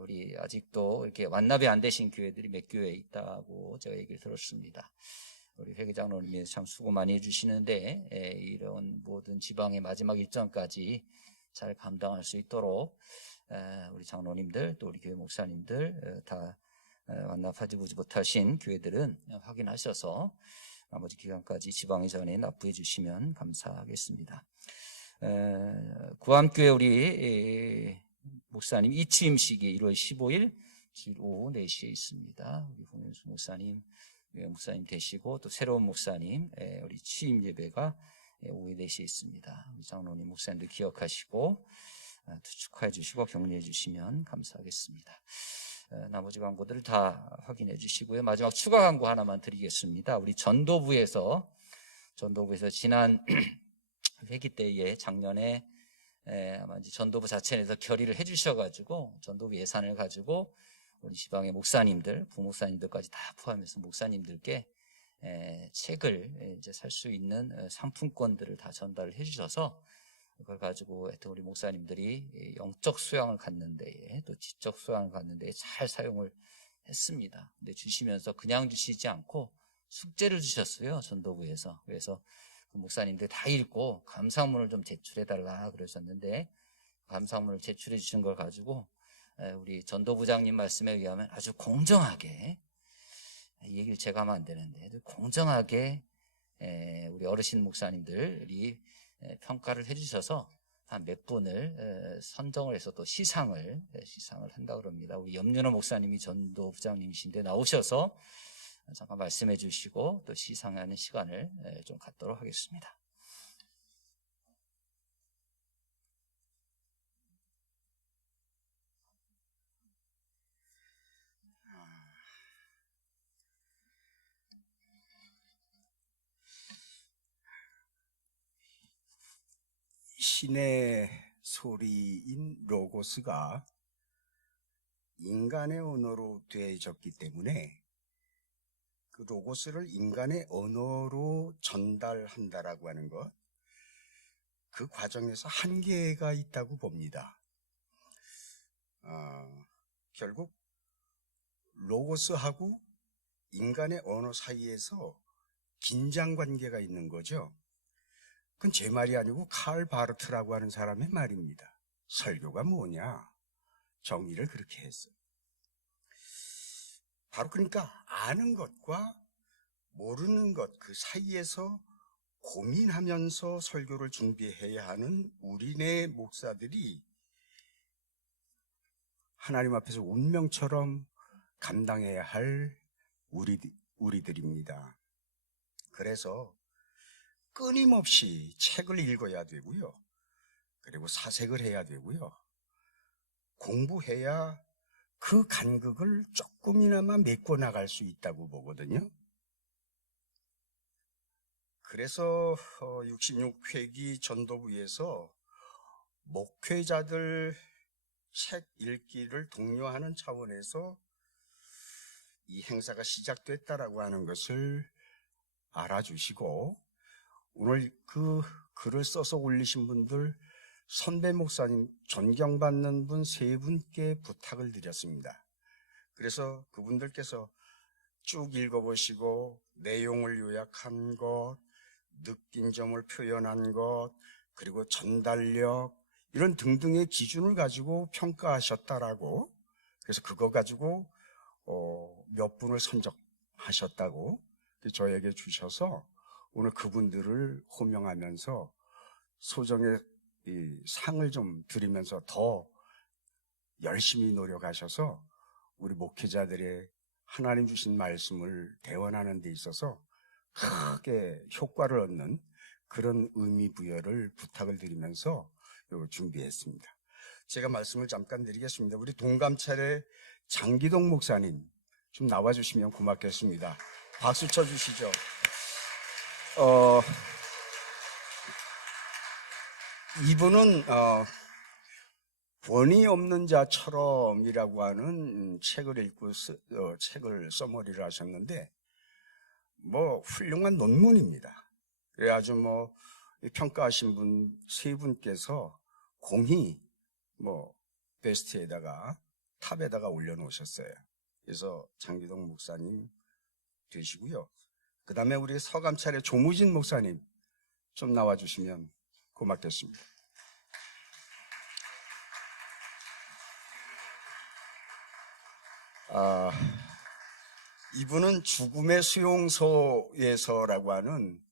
우리 아직도 이렇게 완납이 안 되신 교회들이 몇 교회 있다고 제가 얘기를 들었습니다. 우리 회계장로님이 참 수고 많이 해주시는데 이런 모든 지방의 마지막 일정까지 잘 감당할 수 있도록 우리 장로님들 또 우리 교회 목사님들 다 완납하지 못하신 교회들은 확인하셔서 나머지 기간까지 지방의전에 납부해 주시면 감사하겠습니다. 구암교회 우리 목사님 이취임식이 1월 15일 오후 4시에 있습니다. 우리 홍윤수 목사님 되시고 또 새로운 목사님 우리 취임 예배가 오후 4시에 있습니다. 우리 장로님 목사님들 기억하시고 축하해 주시고 격려해 주시면 감사하겠습니다. 나머지 광고들을 다 확인해 주시고요. 마지막 추가 광고 하나만 드리겠습니다. 우리 전도부에서 지난 회기 때에 작년에 아마 이제 전도부 자체에서 결의를 해 주셔가지고 전도부 예산을 가지고 우리 지방의 목사님들, 부목사님들까지 다 포함해서 목사님들께 책을 이제 살 수 있는 상품권들을 다 전달을 해 주셔서 그걸 가지고 하여튼 우리 목사님들이 영적 수양을 갖는 데에 또 지적 수양을 갖는 데에 잘 사용을 했습니다. 근데 주시면서 그냥 주시지 않고 숙제를 주셨어요. 전도부에서. 그래서 그 목사님들 다 읽고 감사문을 좀 제출해달라 그러셨는데 감사문을 제출해 주신 걸 가지고 우리 전도부장님 말씀에 의하면 아주 공정하게 이 얘기를 제가 하면 안 되는데 공정하게 우리 어르신 목사님들이 평가를 해주셔서 한 몇 분을 선정을 해서 또 시상을 한다고 합니다. 우리 염윤호 목사님이 전도부장님이신데 나오셔서 잠깐 말씀해 주시고 또 시상하는 시간을 좀 갖도록 하겠습니다. 신의 소리인 로고스가 인간의 언어로 되어졌기 때문에 그 로고스를 인간의 언어로 전달한다라고 하는 것, 그 과정에서 한계가 있다고 봅니다. 결국 로고스하고 인간의 언어 사이에서 긴장 관계가 있는 거죠. 그건 제 말이 아니고 칼 바르트라고 하는 사람의 말입니다. 설교가 뭐냐? 정의를 그렇게 했어요. 바로 그러니까 아는 것과 모르는 것 그 사이에서 고민하면서 설교를 준비해야 하는 우리네 목사들이 하나님 앞에서 운명처럼 감당해야 할 우리들입니다. 그래서 끊임없이 책을 읽어야 되고요. 그리고 사색을 해야 되고요. 공부해야 그 간극을 조금이나마 메꿔 나갈 수 있다고 보거든요. 그래서 66회기 전도부에서 목회자들 책 읽기를 독려하는 차원에서 이 행사가 시작됐다라고 하는 것을 알아주시고 오늘 그 글을 써서 올리신 분들 선배 목사님 존경받는 분 세 분께 부탁을 드렸습니다. 그래서 그분들께서 쭉 읽어보시고 내용을 요약한 것, 느낀 점을 표현한 것, 그리고 전달력 이런 등등의 기준을 가지고 평가하셨다라고, 그래서 그거 가지고 몇 분을 선정하셨다고 저에게 주셔서 오늘 그분들을 호명하면서 소정의 이 상을 좀 드리면서 더 열심히 노력하셔서 우리 목회자들의 하나님 주신 말씀을 대원하는 데 있어서 크게 효과를 얻는 그런 의미 부여를 부탁을 드리면서 준비했습니다. 제가 말씀을 잠깐 드리겠습니다. 우리 동감찰의 장기동 목사님 좀 나와주시면 고맙겠습니다. 박수 쳐주시죠. 이분은 권위 없는 자처럼이라고 하는 책을 읽고 책을 써머리를 하셨는데 뭐 훌륭한 논문입니다. 그래 아주 뭐 평가하신 분 세 분께서 공히 뭐 베스트에다가 탑에다가 올려놓으셨어요. 그래서 장기동 목사님 되시고요. 그 다음에 우리 서감찰의 조무진 목사님 좀 나와주시면 고맙겠습니다. 이분은 죽음의 수용소에서라고 하는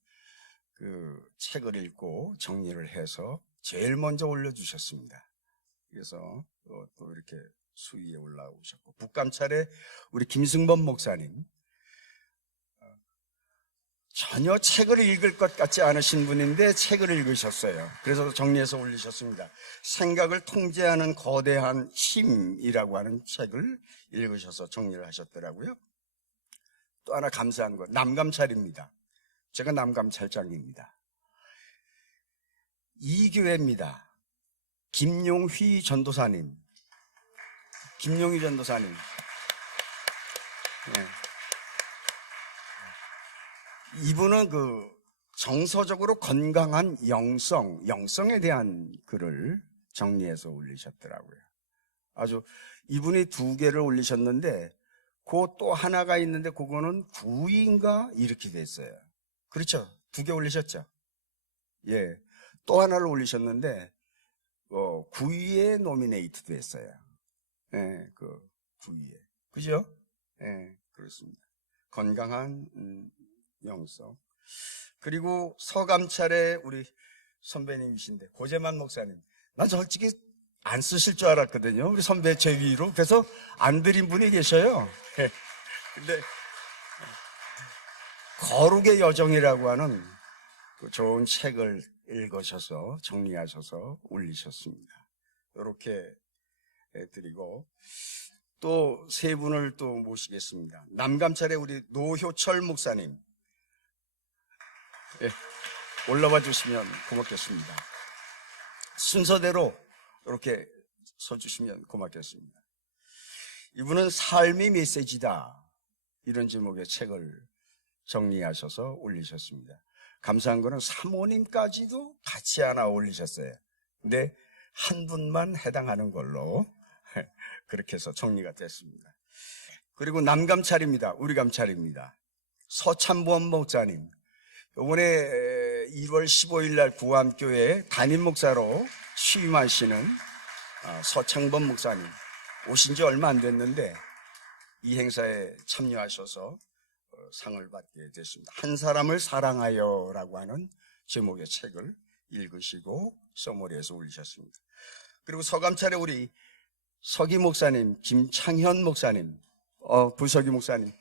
그 책을 읽고 정리를 해서 제일 먼저 올려주셨습니다. 그래서 또 이렇게 수위에 올라오셨고, 북감찰의 우리 김승범 목사님, 전혀 책을 읽을 것 같지 않으신 분인데 책을 읽으셨어요. 그래서 정리해서 올리셨습니다. 생각을 통제하는 거대한 힘이라고 하는 책을 읽으셔서 정리를 하셨더라고요. 또 하나 감사한 것, 남감찰입니다. 제가 남감찰장입니다. 이 교회입니다. 김용휘 전도사님. 김용휘 전도사님. 네. 이분은 그 정서적으로 건강한 영성에 대한 글을 정리해서 올리셨더라고요. 아주 이분이 2개를 올리셨는데 그 또 하나가 있는데 그거는 9위인가 이렇게 됐어요. 그렇죠? 2개 올리셨죠? 예. 또 하나를 올리셨는데 9위에 노미네이트 됐어요. 예, 그 9위에. 그죠? 예, 그렇습니다. 건강한 영성. 그리고 서감찰의 우리 선배님이신데 고재만 목사님. 난 솔직히 안 쓰실 줄 알았거든요. 우리 선배 제 위로. 그래서 안 드린 분이 계셔요. 근데 거룩의 여정이라고 하는 그 좋은 책을 읽으셔서 정리하셔서 올리셨습니다. 이렇게 드리고 또 3분을 또 모시겠습니다. 남감찰의 우리 노효철 목사님. 예, 올라와 주시면 고맙겠습니다. 순서대로 이렇게 서주시면 고맙겠습니다. 이분은 삶의 메시지다 이런 제목의 책을 정리하셔서 올리셨습니다. 감사한 거는 사모님까지도 같이 하나 올리셨어요. 근데 한 분만 해당하는 걸로 그렇게 해서 정리가 됐습니다. 그리고 남감찰입니다. 우리 감찰입니다. 서참범 목사님. 이번에 1월 15일 날 구암교회 담임 목사로 취임하시는 서창범 목사님 오신 지 얼마 안 됐는데 이 행사에 참여하셔서 상을 받게 됐습니다. 한 사람을 사랑하여라고 하는 제목의 책을 읽으시고 서머리에서 올리셨습니다. 그리고 서감찰의 우리 서기 목사님, 김창현 목사님, 부서기 목사님.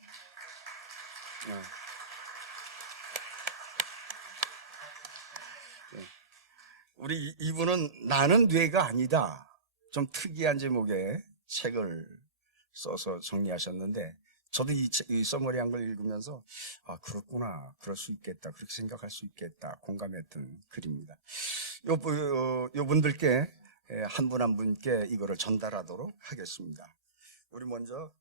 우리 이분은 나는 뇌가 아니다. 좀 특이한 제목의 책을 써서 정리하셨는데 저도 이 서머리한 걸 읽으면서 그렇구나, 그럴 수 있겠다, 그렇게 생각할 수 있겠다 공감했던 글입니다. 요 분들께 한 분 한 분께 이거를 전달하도록 하겠습니다. 우리 먼저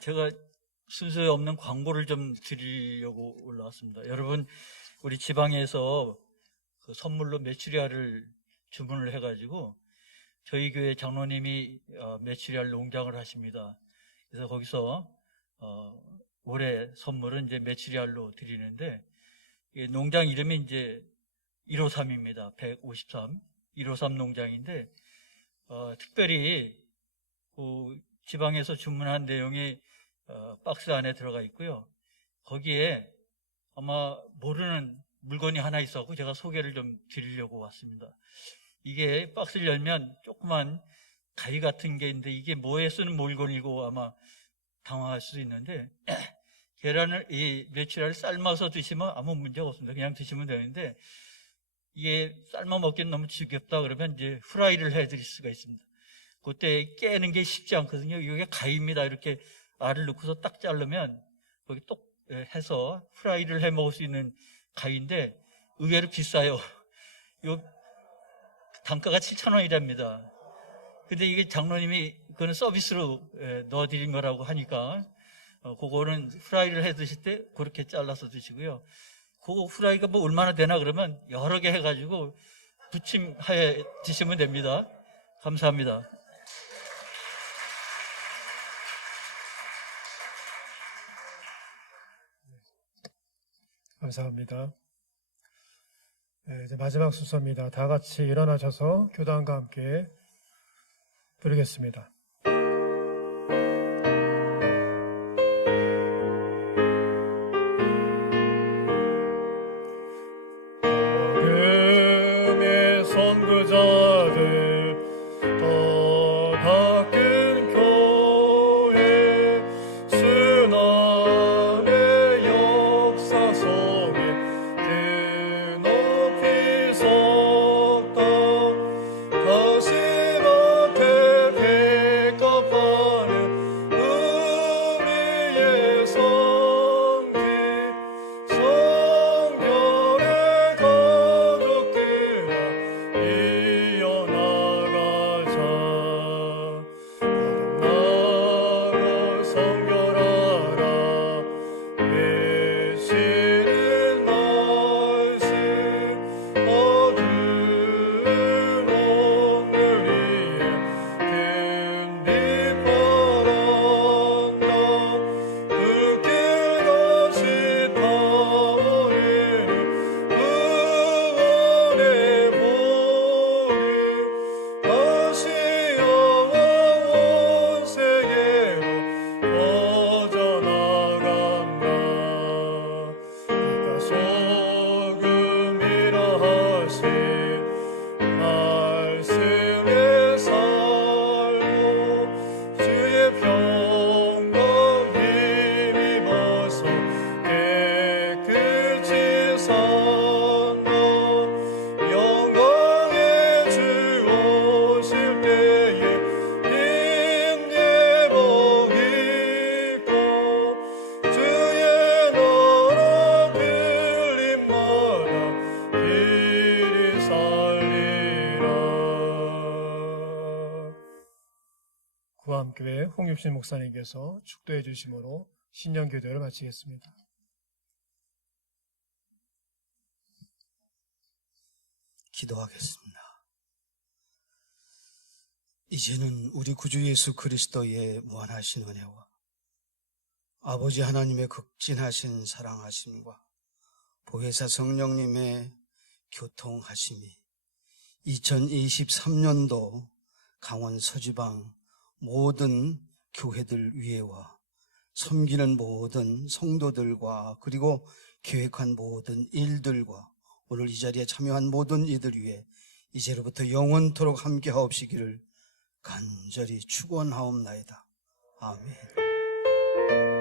제가 순서에 없는 광고를 좀 드리려고 올라왔습니다. 여러분, 우리 지방에서 그 선물로 메추리알을 주문을 해가지고 저희 교회 장로님이 메추리알 농장을 하십니다. 그래서 거기서 올해 선물은 이제 메추리알로 드리는데, 농장 이름이 이제 153입니다. 153 153 농장인데, 특별히 그 지방에서 주문한 내용이 박스 안에 들어가 있고요. 거기에 아마 모르는 물건이 하나 있었고 제가 소개를 좀 드리려고 왔습니다. 이게 박스를 열면 조그만 가위 같은 게 있는데 이게 뭐에 쓰는 물건이고 아마 당황할 수도 있는데, 계란을, 이 메추리알을 삶아서 드시면 아무 문제가 없습니다. 그냥 드시면 되는데, 이게 삶아 먹기는 너무 지겹다 그러면 이제 후라이를 해 드릴 수가 있습니다. 그때 깨는 게 쉽지 않거든요. 이게 가위입니다. 이렇게 알을 넣고서 딱 자르면 거기 똑 해서 후라이를 해 먹을 수 있는 가위인데 의외로 비싸요. 요 단가가 7,000원이랍니다. 근데 이게 장로님이 그거는 서비스로 넣어드린 거라고 하니까 그거는 후라이를 해 드실 때 그렇게 잘라서 드시고요. 그 후라이가 뭐 얼마나 되나 그러면 여러 개 해가지고 부침하여 드시면 됩니다. 감사합니다. 감사합니다. 네, 이제 마지막 순서입니다. 다 같이 일어나셔서 교단과 함께 부르겠습니다. 복음의 선구자들 더 바뀐 교회 순환의 역사 속에 드높이 섰다. 다시 곁에 백합하는 우리의 성기 성결의 가족들아 이어나가자. 거듭나가 성결하라. 외치는 말씀 어두운 오늘 위에 큰 빛 바란다. 그 길같이 타오르는 구원의 복음 다시 영원 세계로 퍼져나간다. 네가 소금이라 하신 말씀에 살고 주의 평강 힘입어서 깨끗이 산다. 영광의 주 오실 때에 힘내복 입고 주의 나라 들림마다 길이 살리라. 구암교회 홍육신 목사님께서 축도해 주심으로 신년기도를 마치겠습니다. 기도하겠습니다. 이제는 우리 구주 예수 그리스도의 무한하신 은혜와 아버지 하나님의 극진하신 사랑하심과 보혜사 성령님의 교통하심이 2023년도 강원 서지방 모든 교회들 위에와 섬기는 모든 성도들과 그리고 계획한 모든 일들과 오늘 이 자리에 참여한 모든 이들 위해 이제로부터 영원토록 함께 하옵시기를 간절히 축원하옵나이다. 아멘.